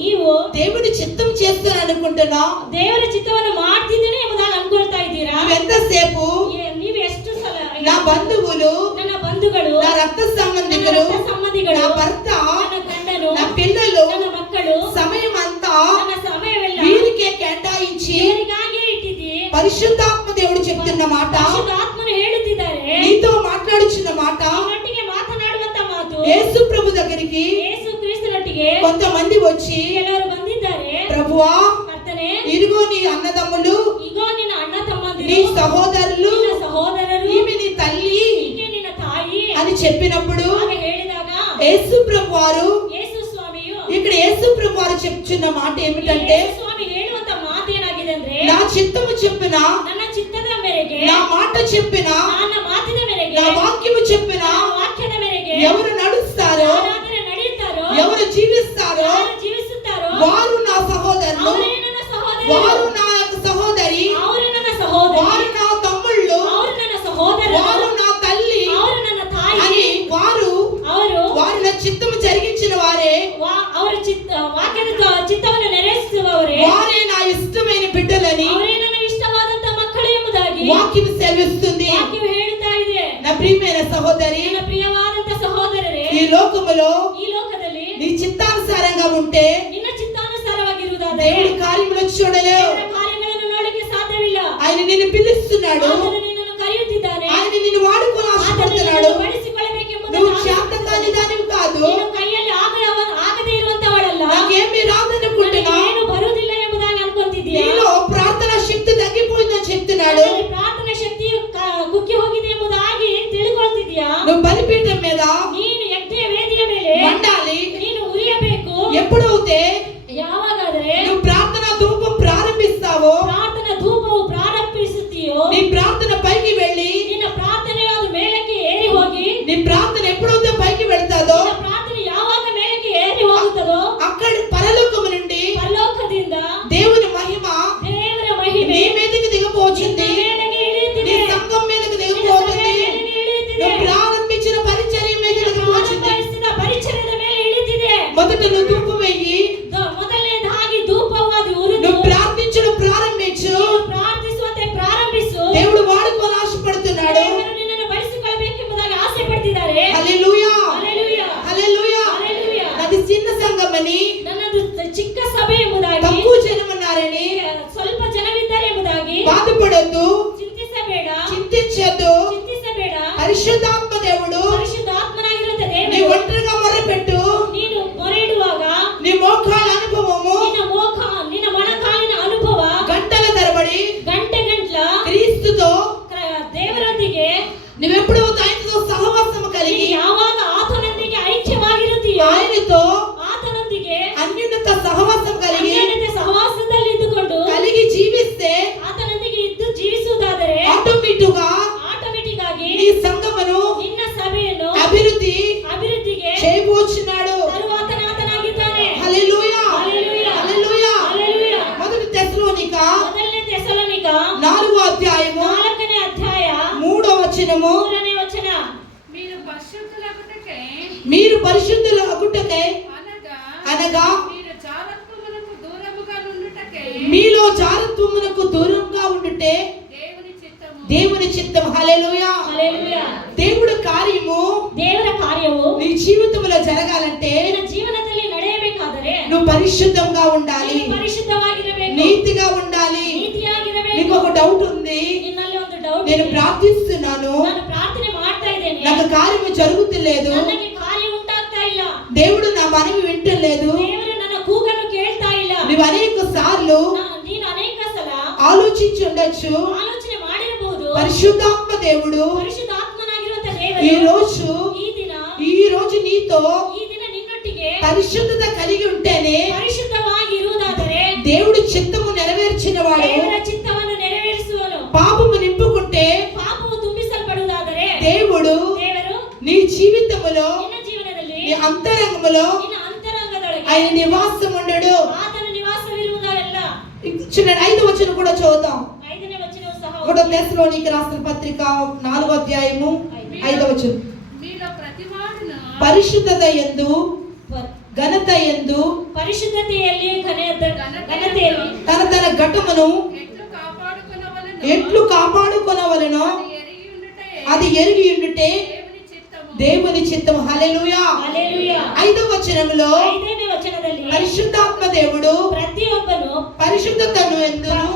ನೀವು దేవుడి చిత్తం చేస్తాను అనుకుంటున్నా. ದೇವರ ಚಿತ್ತವನ್ನು ಮಾಡ್ತಿದ್ದೇನೆ ಎಂಬುದಾಗಿ ಅನ್ಕೊಳ್ತಾ ಇದ್ದೀರಾ? ఎంతసేపు ನೀವು ಎಷ್ಟು ಸಲ నా బంధువులు, ನನ್ನ ಬಂಧುಗಳು, నా రక్త ನನ್ನ సంబంధికులు, ರಕ್ತ ಸಂಬಂಧಿಗಳು, నా భర్త, ನನ್ನ ಗಂಡನು, నా పిల్లలు ನನ್ನ ಮಕ್ಕಳು, సమయం అంతా ನನ್ನ ಸಮಯವೆಲ್ಲ వీరికే కేటాయించి ದೇವರಿಗಾಗಿಯೇ ಇಟ್ಟಿದ್ದೀ. పరిశుద్ధాత్మ దేవుడు చెప్తున్న మాట, ಪರಿಶುದ್ಧಾತ್ಮನು ಹೇಳುತ್ತಿದ್ದಾರೆ, నీతో మాట్లాడుచున్న మాట, ನಿನ್ನೊಟ್ಟಿಗೆ ಮಾತನಾಡುವಂತ ಮಾತು. యేసు ప్రభు దగ్గరికి ಯೇಸು ಕ್ರಿಸ್ತನೊಟ್ಟಿಗೆ కొంతమంది వచ్చి, ಕೆಲವರು ಬಂದಿದ್ದಾರೆ. ప్రభువా ಕರ್ತನೇ, ఇదిగో నీ అన్నదమ్ములు, ಇಗೋ ನಿನ್ನ ಅಣ್ಣ నీ ತಮ್ಮಂದಿರು, సహోదరులు, ನಿನ್ನ ಸಹೋದರರು, ఈమె నీ తల్లి ಈಕೆ ನಿನ್ನ ತಾಯಿ అని చెప్పినప్పుడు ಹಾಗೆ ಹೇಳಿದಾಗ యేసు ప్రభు వారు, ಯೇಸು ಸ್ವಾಮಿಯು ఇక్కడ యేసు ప్రభు వారు చెప్తున్న మాట ఏమిటంటే, ಯೇಸು ಸ್ವಾಮಿ ಹೇಳುವಂತ ಹೇಳುತ್ತಿದೆ ಅಂದ್ರೆ, నా చిత్తము చెప్పిన, ನನ್ನ ಚಿತ್ತದ ಮೇರೆಗೆ, నా మాట చెప్పిన, ನನ್ನ ಮಾತಿನ ಮೇರೆಗೆ, నా వాక్యము చెప్పిన ನನ್ನ ವಾಕ್ಯದ ಮೇರೆಗೆ ఎవరు నడుస్తారో, ಯಾರಾದರೆ ನಡೆಯುತ್ತಾರೋ, ఎవరు జీవిస్తారో ಯಾರು ಜೀವಿಸುತ್ತಾರೋ వారు నా సహోదరులు, ಅವರೇ ನನ್ನ ಸಹೋದರರು, వారు నా యొక్క సహోదరి, ಅವರು ನನ್ನ ಸಹೋದರಿ, వారు నా తమ్ముళ్ళు, ಅವರು ನನ್ನ సహోదరರು, వారు నా తల్లి ಅವರು ನನ್ನ ತಾಯಿ, అని వారు ಅವರು నా చిత్తము జరిగించిన వారే, ಅವರ ವಾಕ್ಯದ ಚಿತ್ತವನ್ನು ನೆರವೇರಿಸುವವರೇ, వారే నా ఇష్టమైన బిడ్డలని ಅವರೇ ನನ್ನ ఇష్టವಾದಂತ మಕ್ಕಳು ಎಂಬುದಾಗಿ వాక్యం సెలవిస్తుంది. ವಾಕ್ಯವು ಹೇಳುತ್ತಾ ಇದೆ. నా ప్రియమైన సహోదరి, ನನ್ನ ಪ್ರಿಯವಾದಂತ ಸಹೋದರರೇ, ఈ లోకములో ಈ ಲೋಕದಲ್ಲಿ నీ చిత్తానుసారంగా ఉంటే ನಿನ್ನ ಚಿತ್ತಾನುಸಾರವಾಗಿರುವುದಾದರೆ దేవుడి కార్యములు చూడలేవు. ದೇವರ ಕಾರ್ಯಗಳನ್ನು ನೋಡಲಿಕ್ಕೆ ಸಾಧ್ಯವಿಲ್ಲ. ఆయన నిన్ను పిలుస్తున్నాడు, ಆತನು ನಿನ್ನನ್ನು ಕರೆಯುತ್ತಿದ್ದಾನೆ, ఆయన నిన్ను వాడుకొని ಆತನು ఆశపడుతున్నాడు. ನಿನ್ನನ್ನು ಬಳಸಿಕೊಳ್ಳಬೇಕೆಂಬುದನ್ನು నువ్వు ಆಶಿಸುತ್ತಾನೆ. చేతకాని దానివి కాదు, ನೀನು ಕೈಯಲ್ಲಿ ಆಗದೇ ಇರುವಂತವಳಲ್ಲ, నాకేమీ రాదనుకుంటున్నా, ಏನು ಬರುವುದಿಲ್ಲ ಎಂಬುದಾಗಿ ಅನ್ಕೊಂತಿದ್ದೀಯಾ? నీలో ప్రార్థనా శక్తి తగ్గిపోయిందని చెప్తున్నాడు. ನನ್ನಲ್ಲಿ ಪ್ರಾರ್ಥನಾ ಶಕ್ತಿಯು ಕುಗ್ಗಿ ಹೋಗಿದೆ ಎಂಬುದಾಗಿ ತಿಳ್ಕೊಳ್ತಿದ್ಯಾ? నువ్వు బలిపీఠం మీద ನೀನು ಯಜ್ಞ ವೇದಿಯ ಮೇಲೆ మండాలి. ನೀನು ಉರಿಯಬೇಕು. ఎప్పుడైతే ಯಾವಾಗಾದರೆ నువ్వు ప్రార్థనా ధూపం ప్రారంభిస్తావో, ಪ್ರಾರ್ಥನಾ ಧೂಪವು ಪ್ರಾರಂಭಿಸುತ್ತೀಯೋ, నీ ప్రార్థన పైకి వెళ్ళి, ನಿನ್ನ ಪ್ರಾರ್ಥನೆಯು ಅದು ಮೇಲಕ್ಕೆ ಏರಿ ಹೋಗಿ, నీ ప్రార్థన ఎప్పుడైతే పైకి వెళ్తాదో ನಿನ್ನ ಪ್ರಾರ್ಥನೆ ಯಾವಾಗ ಮೇಲಕ್ಕೆ ಏರಿ ಹೋಗುತ್ತದೋ, అక్కడ పరలోకము నుండి ಪರಲೋಕದಿಂದ దేవుని మహిమ ದೇವರ ಮಹಿಮೆ నీ మీదకి దిగబోతుంది, ನಿನ್ನ ಮೇಲೆಗೆ నీ ಇಳಿಯುತ್ತಿದೆ. సంఘం మీదకి ನಿನ್ನ దిగబోతుంది, ಮೇಲೆಗೆ ఇಳಿಯುತ್ತಿದೆ. నువ్వు ప్రారంభించిన పరిచర్య మీద దిగబోతుంది. ಪ್ರಾರಂಭಿಸಿದ ಪರಿಚಯದ ಮೇಲೆ ಇಳಿದಿದೆ. మొదట నువ్వు ధూపం వెయ్యి, ಮೊದಲನೇದಾಗಿ ಧೂಪವು ಅದು ಉರಿದು నువ్వు ప్రార్థించడం ప్రారంభించు. ಪ್ರಾರ್ಥಿಸುವಂತೆ ಪ್ರಾರಂಭಿಸು. దేవుడు వాడుకొని ఆశపడుతున్నాడు. ದೇವರು ನಿನ್ನನ್ನು ಬಳಸಿಕೊಳ್ಳಬೇಕೆಂಬುದಾಗಿ ಆಸೆ ಪಡ್ತಿದ್ದಾರೆ. హల్లెలూయా, ಹಲ್ಲೆಲೂಯಾ, హల్లెలూయా. ಹಲ್ಲೆಲೂಯಾ. అది చిన్న సంఘమని, ನನ್ನದು ಚಿಕ್ಕ ಸಭೆ ಎಂಬುದಾಗಿ, తక్కువ జనమన్నారని ಸ್ವಲ್ಪ ಜನವಿದ್ದಾರೆ ಎಂಬುದಾಗಿ బాధపడొద్దు, ಚಿಂತಿಸಬೇಡ, చింతించొద్దు. ಚಿಂತಿಸಬೇಡ. పరిశుద్ధాత్మ దేవుడు ಪರಿಶುದ್ಧಾತ್ಮನಾಗಿರುವಂತ నీ ದೇವರು ఒంటరిగా మొరపెట్టు, ನೀನು ಮೊರೆ ಇಡುವಾಗ నీ మోకాళ్ళ అనుభవము ನಿನ್ನ ಮೊಣಕಾಲಿನ ಅನುಭವ గంటల తరబడి ಗಂಟೆ ಗಂಟ್ಲ క్రీస్తుతో ದೇವರೊಂದಿಗೆ నువ్వెప్పుడు ఆయనతో సహవాసము కలిగి, ನೀನು ಯಾವಾಗ ಆತನೊಂದಿಗೆ ಐಕ್ಯವಾಗಿರುತ್ತೀಯೋ, ఆయనతో ಆತನೊಂದಿಗೆ అన్యోన్యత సహవాసం కలిగి ಅನ್ಯೋನ್ಯತೆ ಸಹವಾಸದಲ್ಲಿ ಇದ್ದುಕೊಂಡು కలిగి జీవిస్తే ಆತನೊಂದಿಗೆ ಇದ್ದು ಜೀವಿಸುವುದಾದರೆ ఆటోమేటిక్ గా ಆಟೋಮೆಟಿಕ್ ಆಗಿ నీ సంఘమును ನಿನ್ನ ಸಭೆಯನ್ನು అభివృద్ధిಗೆ చేయబోచున్నాడు. ತರುವಾತನಾಗಿದ್ದಾನೆ. హల్లెలూయా, హల్లెలూయా, హల్లెలూయా. హల్లెలూయా. మొదటి తెస్సలోనిక ಮೊದಲನೇ ಥೆಸಲೋನಿಕ 4వ అధ్యాయము 4ನೇ ಅಧ್ಯಾಯ 3వ వచనము, 3ನೇ ವಚನ. మీరు పరిశుద్ధులగుటకై మీరు పరిశుద్ధులు అగుటకై అనగా మీరు జారత్వమునకు దూరముగా నుండుటకై మీలో జారత్వమునకు దూరంగా ఉండుటే దేవుని చిత్తం. హల్లెలూయా, హల్లెలూయా. దేవుడి కార్యము ದೇವರ ಕಾರ್ಯವು నీ జీవితంలో జరగాలంటే ನಿನ್ನ ಜೀವನದಲ್ಲಿ ನಡೆಯಬೇಕಾದರೆ నువ్వు పరిశుద్ధంగా ఉండాలి, ನೀನು ಪರಿಶುದ್ಧವಾಗಿರಬೇಕು, నీతిగా ఉండాలి. ನೀತಿಯಾಗಿರಬೇಕು. నీకు ఒక డౌట్ ఉంది, ನಿನ್ನಲ್ಲಿ ಒಂದು ಡೌಟ್ నేను ಇದೆ. ప్రార్థిస్తున్నాను, ನಾನು ಪ್ರಾರ್ಥನೆ ಮಾಡ್ತಾ ಇದ್ದೇನೆ, నాకు కార్యము జరుగుతలేదు, ನನಗೆ ಕಾರ್ಯ ಉಂಟಾಗ್ತಾ ಇಲ್ಲ, దేవుడు నా మనవి వింటలేదు. ದೇವರು ನನ್ನ ಕೂಗನ್ನು ಕೇಳ್ತಾ ಇಲ್ಲ. నువ్వు అనేక సార్లు ನೀನು ಅನೇಕ ಸಲ ఆలోచించి ఉండొచ్చు. ಆಲೋಚನೆ ಮಾಡಿರಬಹುದು. పరిశుద్ధాత్మ దేవుడు ಪರಿಶುದ್ಧಾತ್ಮನಾಗಿರುವಂತ ఈ ದೇವರು రోజు ಈ రోజు నీతో ಈ ದಿನ ನಿನ್ನೊಟ್ಟಿಗೆ పరిశుద్ధత కలిగి ఉంటేనే ಪರಿಶುದ್ಧವಾಗಿ ಇರುವುದಾದರೆ దేవుడి చిత్తము నెరవేర్చిన వాడు. ದೇವರ ಚಿತ್ತವನ್ನು ನೆರವೇರಿಸುವನು. పాపము నింపుకుంటే ಪಾಪವು ತುಂಬಿಸಲ್ಪಡುವುದಾದರೆ దేవుడు ದೇವರು నీ జీవితములో ನಿನ್ನ ಜೀವನದಲ್ಲಿ నీ అంతరంగములో ನಿನ್ನ ಅಂತರಂಗದೊಳಗೆ ఆయన నివాసం ఉండడు. ಆತನ ನಿವಾಸವಿರುವುದಲ್ಲ. చూడండి 5వ వచనం కూడా చదువుతాం. 5ನೇ ವಚನವು ಸಹ ఒకటో తెస్సలోనికి రాసిన పత్రిక 4వ అధ్యాయము 5వ వచనం. మీలో ప్రతివాడును పరిశుద్ధత యందు ఘనత యందు ಪರಿಶುದ್ಧತೆಯಲ್ಲಿ ಘನತೆಯಲ್ಲಿ తన తన ఘటమును ఎట్లు కాపాడుకొనవలెనో అది ఎరిగి ఉండుటే దేవుని చిత్తం. హల్లెలూయా, హల్లెలూయా. 5వ వచనములో 5ನೇ ವಚನದಲ್ಲಿ పరిశుద్ధాత్మ దేవుడు ಪ್ರತಿಯೊಬ್ಬನು పరిశుద్ధతను ఎందును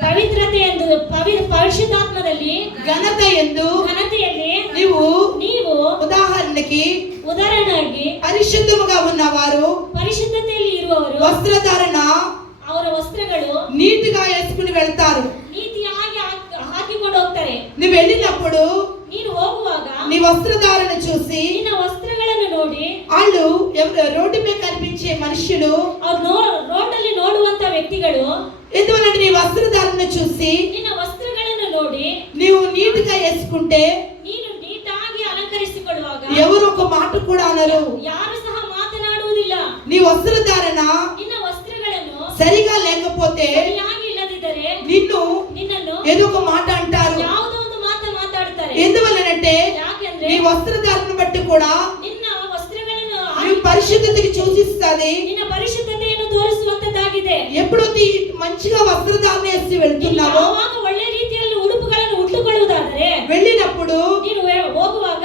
ಪವಿತ್ರತೆ ಎಂದು ಪರಿಶುದ್ಧಾತ್ಮದಲ್ಲಿ ఘనత ఎందు ಘನತೆಯಲ್ಲಿ ನೀವು ఉదాహరణకి ಉದಾಹರಣೆಯಾಗಿ పరిశుద్ధముగా ఉన్నవారు ಪರಿಶುದ್ಧತೆಯಲ್ಲಿ ಇರುವವರು వస్త్రధారణ ಅವರ ವಸ್ತ್ರಗಳು నీట్గా వేసుకుని వెళ్తారు. ನೀತಿಯಾಗಿ ಹಾಕಿಕೊಂಡು ಹೋಗ್ತಾರೆ. నువ్వు వెళ్ళినప్పుడు ನೀನು ಹೋಗುವಾಗ నీ వస్త్రధారణ చూసి ನಿನ್ನ ವಸ್ತ್ರಗಳನ್ನು ನೋಡಿ వాళ్ళు రోడ్డు మీద కనిపించే మనుషులు ಅವ್ರು ರೋಡಲ್ಲಿ ನೋಡುವಂತ ವ್ಯಕ್ತಿಗಳು ఎందువల్లంటే నీ వస్త్ర వస్త్రాలను చూసి ನಿನ್ನ ವಸ್ತ್ರಗಳನ್ನು ನೋಡಿ నీవు నీట్ గా వేసుకుంటే ನೀನು ನೀಟಾಗಿ ಅಲಂಕರಿಸಿಕೊಳ್ಳುವಾಗ ఎవరు ఒక మాట కూడా అనరు. ಯಾರು ಸಹ ಮಾತನಾಡುವುದಿಲ್ಲ. నీ వస్త్రధారణ ನಿನ್ನ ವಸ್ತ್ರಗಳನ್ನು సరిగా లేకపోతే ಸರಿಯಾಗಿ ಇಲ್ಲದಿದ್ದರೆ ನಿನ್ನನ್ನು ఏదో ఒక మాట అంటారు. ಯಾವುದೋ ಒಂದು ಮಾತಾಡ್ತಾರೆ. ఎందువల్లనంటే ಯಾಕೆಂದ್ರೆ నీ వస్త్రధారణ బట్టి కూడా ನಿನ್ನ ವಸ್ತ್ರಗಳನ್ನು నీ పరిశుద్ధతకి సూచిస్తది. ನಿನ್ನ ಪರಿಶುದ್ಧತೆಯನ್ನು ತೋರಿಸುವಂತದ್ದಾಗಿದೆ. ఎప్పుడైతే మంచిగా వస్త్రధారణ చేసి వెళ్తున్నావో, ಯಾವಾಗ ಒಳ್ಳೆ ರೀತಿಯಲ್ಲಿ ಉಡುಪುಗಳನ್ನು ಉಟ್ಟುಕೊಳ್ಳುವುದಾದರೆ వెళ్ళినప్పుడు ನೀನು ಹೋಗುವಾಗ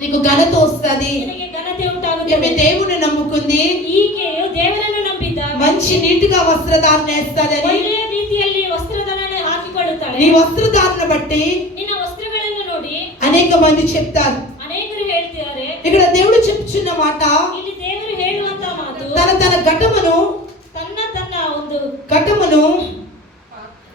నీకు ఘనత వస్తది. ನಿನಗೆ ಘನತೆ ಉಂಟಾಗುತ್ತದೆ. దేవుని నమ్ముకుంది ಈಕೆಯು ದೇವರನ್ನು ನಂಬಿದ್ದಾಗ మంచి నీట్ గా వస్త్రధారణ చేస్తదని. ಒಳ್ಳೆಯ ರೀತಿಯಲ್ಲಿ ವಸ್ತ್ರಧಾರಣೆ ಹಾಕಿಕೊಳ್ಳುತ್ತಾಳೆ. నీ వస్త్రధారణ బట్టి ನಿನ್ನ ವಸ್ತ್ರಗಳನ್ನು ನೋಡಿ అనేక మంది చెప్తారు. ಅನೇಕರು ಹೇಳ್ತಿದ್ದಾರೆ. ఇక్కడ దేవుడు చెప్తున్న మాట, ಇಲ್ಲಿ ದೇವರು ಹೇಳುವಂತ ಮಾತು తన ఘటమును ತನ್ನ ಒಂದು ఘటమును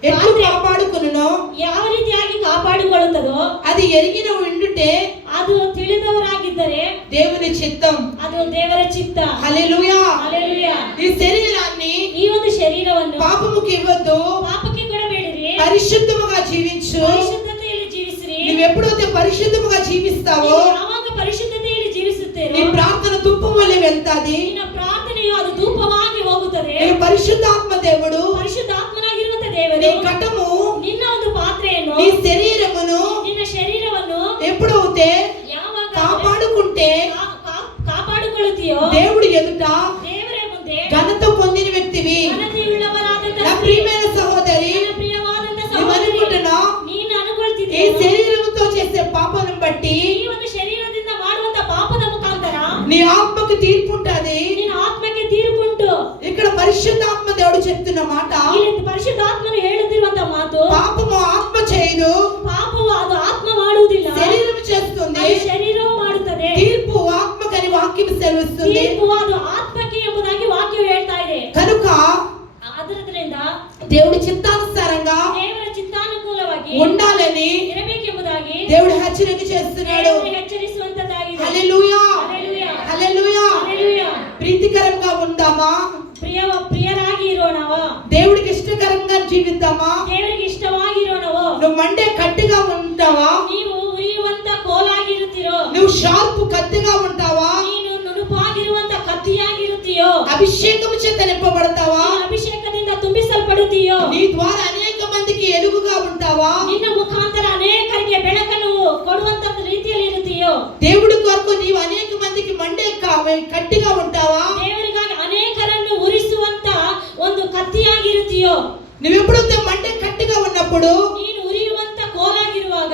ఎట్లు కాపాడుకును ಯಾವ ರೀತಿಯಾಗಿ ಕಾಪಾಡಿಕೊಳ್ಳುತ್ತದೋ అది ఎరిగిన ఉండుటే ಅದು ತಿಳಿದವರಾಗಿದ್ದರೆ దేవుని చిత్తం. ಅದು ದೇವರ ಚಿತ್ತ. హల్లెలూయా. ಹಲ್ಲೆಲೂಯಾ. ఈ శరీరాన్ని ಈ ಒಂದು ಶರೀರವನ್ನು పాపముకి ఇవ్వద్దు, ಪಾಪಕ್ಕೆ ಕೊಡಬೇಡಿರಿ. పరిశుద్ధముగా జీవించు. ಪರಿಶುದ್ಧತೆಯಲ್ಲಿ ಜೀವಿಸಿರಿ. నువ్వు ఎప్పుడైతే పరిశుద్ధముగా జీవిస్తావో ನೀವು ಯಾವಾಗ ಪರಿಶುದ್ಧತೆಯಲ್ಲಿ ಜೀವಿಸುತ್ತೀರೋ నీ ప్రార్థన ధూపం వల్లే వెళ్తాది. ನಿನ್ನ ಪ್ರಾರ್ಥನೆಯು ಅದು ಧೂಪವಾಗಿ ಹೋಗುತ್ತದೆ. నీ పరిశుద్ధాత్మ దేవుడు ಪರಿಶುದ್ಧಾತ್ಮನಾಗಿರುವಂತ ದೇವರು నీ ఘటము ನಿನ್ನ ಒಂದು ಪಾತ್ರೆಯನ್ನು నీ శరీరమును ನಿನ್ನ ಶರೀರವನ್ನು ఎప్పుడైతే ಯಾವಾಗ కాపాడుకుంటే ಕಾಪಾಡಿಕೊಳ್ಳುತ್ತೀಯೋ దేవుడు ఎదుట ದೇವರ ಮುಂದೆ ఘనత పొందిన వ్యక్తివి. ಘನತೆಯುಳ್ಳವರಾದಂತ నా ప్రియమైన సహోదరి, ನನ್ನ ಪ್ರಿಯವಾದಂತ నువ్వు ಸಹೋದರಿ, అనుకుంటున్నా ನೀನು ఈ ಅನುಕೊಳ್ತಿದ್ದೀಯ శరీరంతో చేసే పాపను బట్టి ಈ ಒಂದು ಶರೀರದಿಂದ ಮಾಡುವಂತ ಪಾಪದ ಮುಖಾಂತರ నీ ఆత్మకు తీర్పు ఉంటది. ನಿನ್ನ ಆತ್ಮಕ್ಕೆ ತೀರ್ಪುಂಟು. ఇక్కడ పరిశుద్ధాత్మ దేవుడు చెప్తున్న మాట, ಇಲ್ಲಿ ಪರಿಶುದ್ಧಾತ್ಮನು ಹೇಳುತ್ತಿರುವಂತ ಮಾತು, పాపము ఆత్మ చేయదు, ಪಾಪವು ಅದು ಆತ್ಮ ಮಾಡುವುದಿಲ್ಲ, శరీరం చేస్తుంది. ಅದು ಶರೀರವು ಮಾಡುತ್ತದೆ. తీర్పు ఆత్మకని వాక్యం సెలవిస్తుంది. ತೀರ್ಪು ಅದು ಆತ್ಮಕ್ಕೆ ಎಂಬುದಾಗಿ ವಾಕ್ಯವು ಹೇಳ್ತಾ ಇದೆ. కనుక ಅದರಿಂದ దేవుడి చిత్తానుసారంగా ದೇವರ ಚಿತ್ತಾನುಕೂಲವಾಗಿ ఉండాలని ಇರಬೇಕೆಂಬುದಾಗಿ దేవుడు హెచ్చరిక చేస్తున్నాడు. ದೇವರು ಎಚ್ಚರಿಸುವಂತದ್ದಾಗಿದೆ. హల్లెలూయా. ಹಲ್ಲೆಲೂಯಾ. హల్లెలూయా. ಹಲ್ಲೆಲೂಯಾ. ప్రీతికరంగా ఉందామా? ಪ್ರಿಯರಾಗಿ ಇರೋಣವಾ? దేవుడికి ఇష్టకరంగా జీవిద్దామా? ದೇವರಿಗೆ ಇಷ್ಟವಾಗಿರೋಣವೋ? నువ్వు మండే కట్టిగా ఉంటావా? ನೀವು ಉರಿಯುವಂತ ಕೋಲಾಗಿರುತ್ತೀರೋ? నువ్వు షార్ప్ కత్తిగా ఉంటావా? ನೀನು ನುಣುಪಾಗಿರುವಂತ ಕತ್ತಿಯಾಗಿರುತ್ತೀಯೋ? అభిషేకం చేత నింపబడతావా? ನೀನು ಅಭಿಷೇಕದಿಂದ ತುಂಬಿಸಲ್ಪಡುತ್ತೀಯೋ? నీ ద్వారా అనేక మందికి ఎలుగుగా ఉంటావా? ನಿನ್ನ ಮುಖಾಂತರ ಅನೇಕರಿಗೆ ಬೆಳಕನ್ನು ಕೊಡುವಂತ ರೀತಿಯಲ್ಲಿ ಇರುತ್ತೀಯೋ? దేవుడి కొరకు నీవు అనేక మందికి మండే కట్టిగా ఉంటావా? ದೇವರಿಗಾಗಿ ಅನೇಕರನ್ನು ಉರಿಸುವಂತ ಒಂದು ಕತ್ತಿಯಾಗಿರುತ್ತೀಯೋ? నువ్వెప్పుడైతే మండే కట్టిగా ఉన్నప్పుడు ನೀನು ಉರಿಯುವಂತ ಕೋಲಾಗಿರುವಾಗ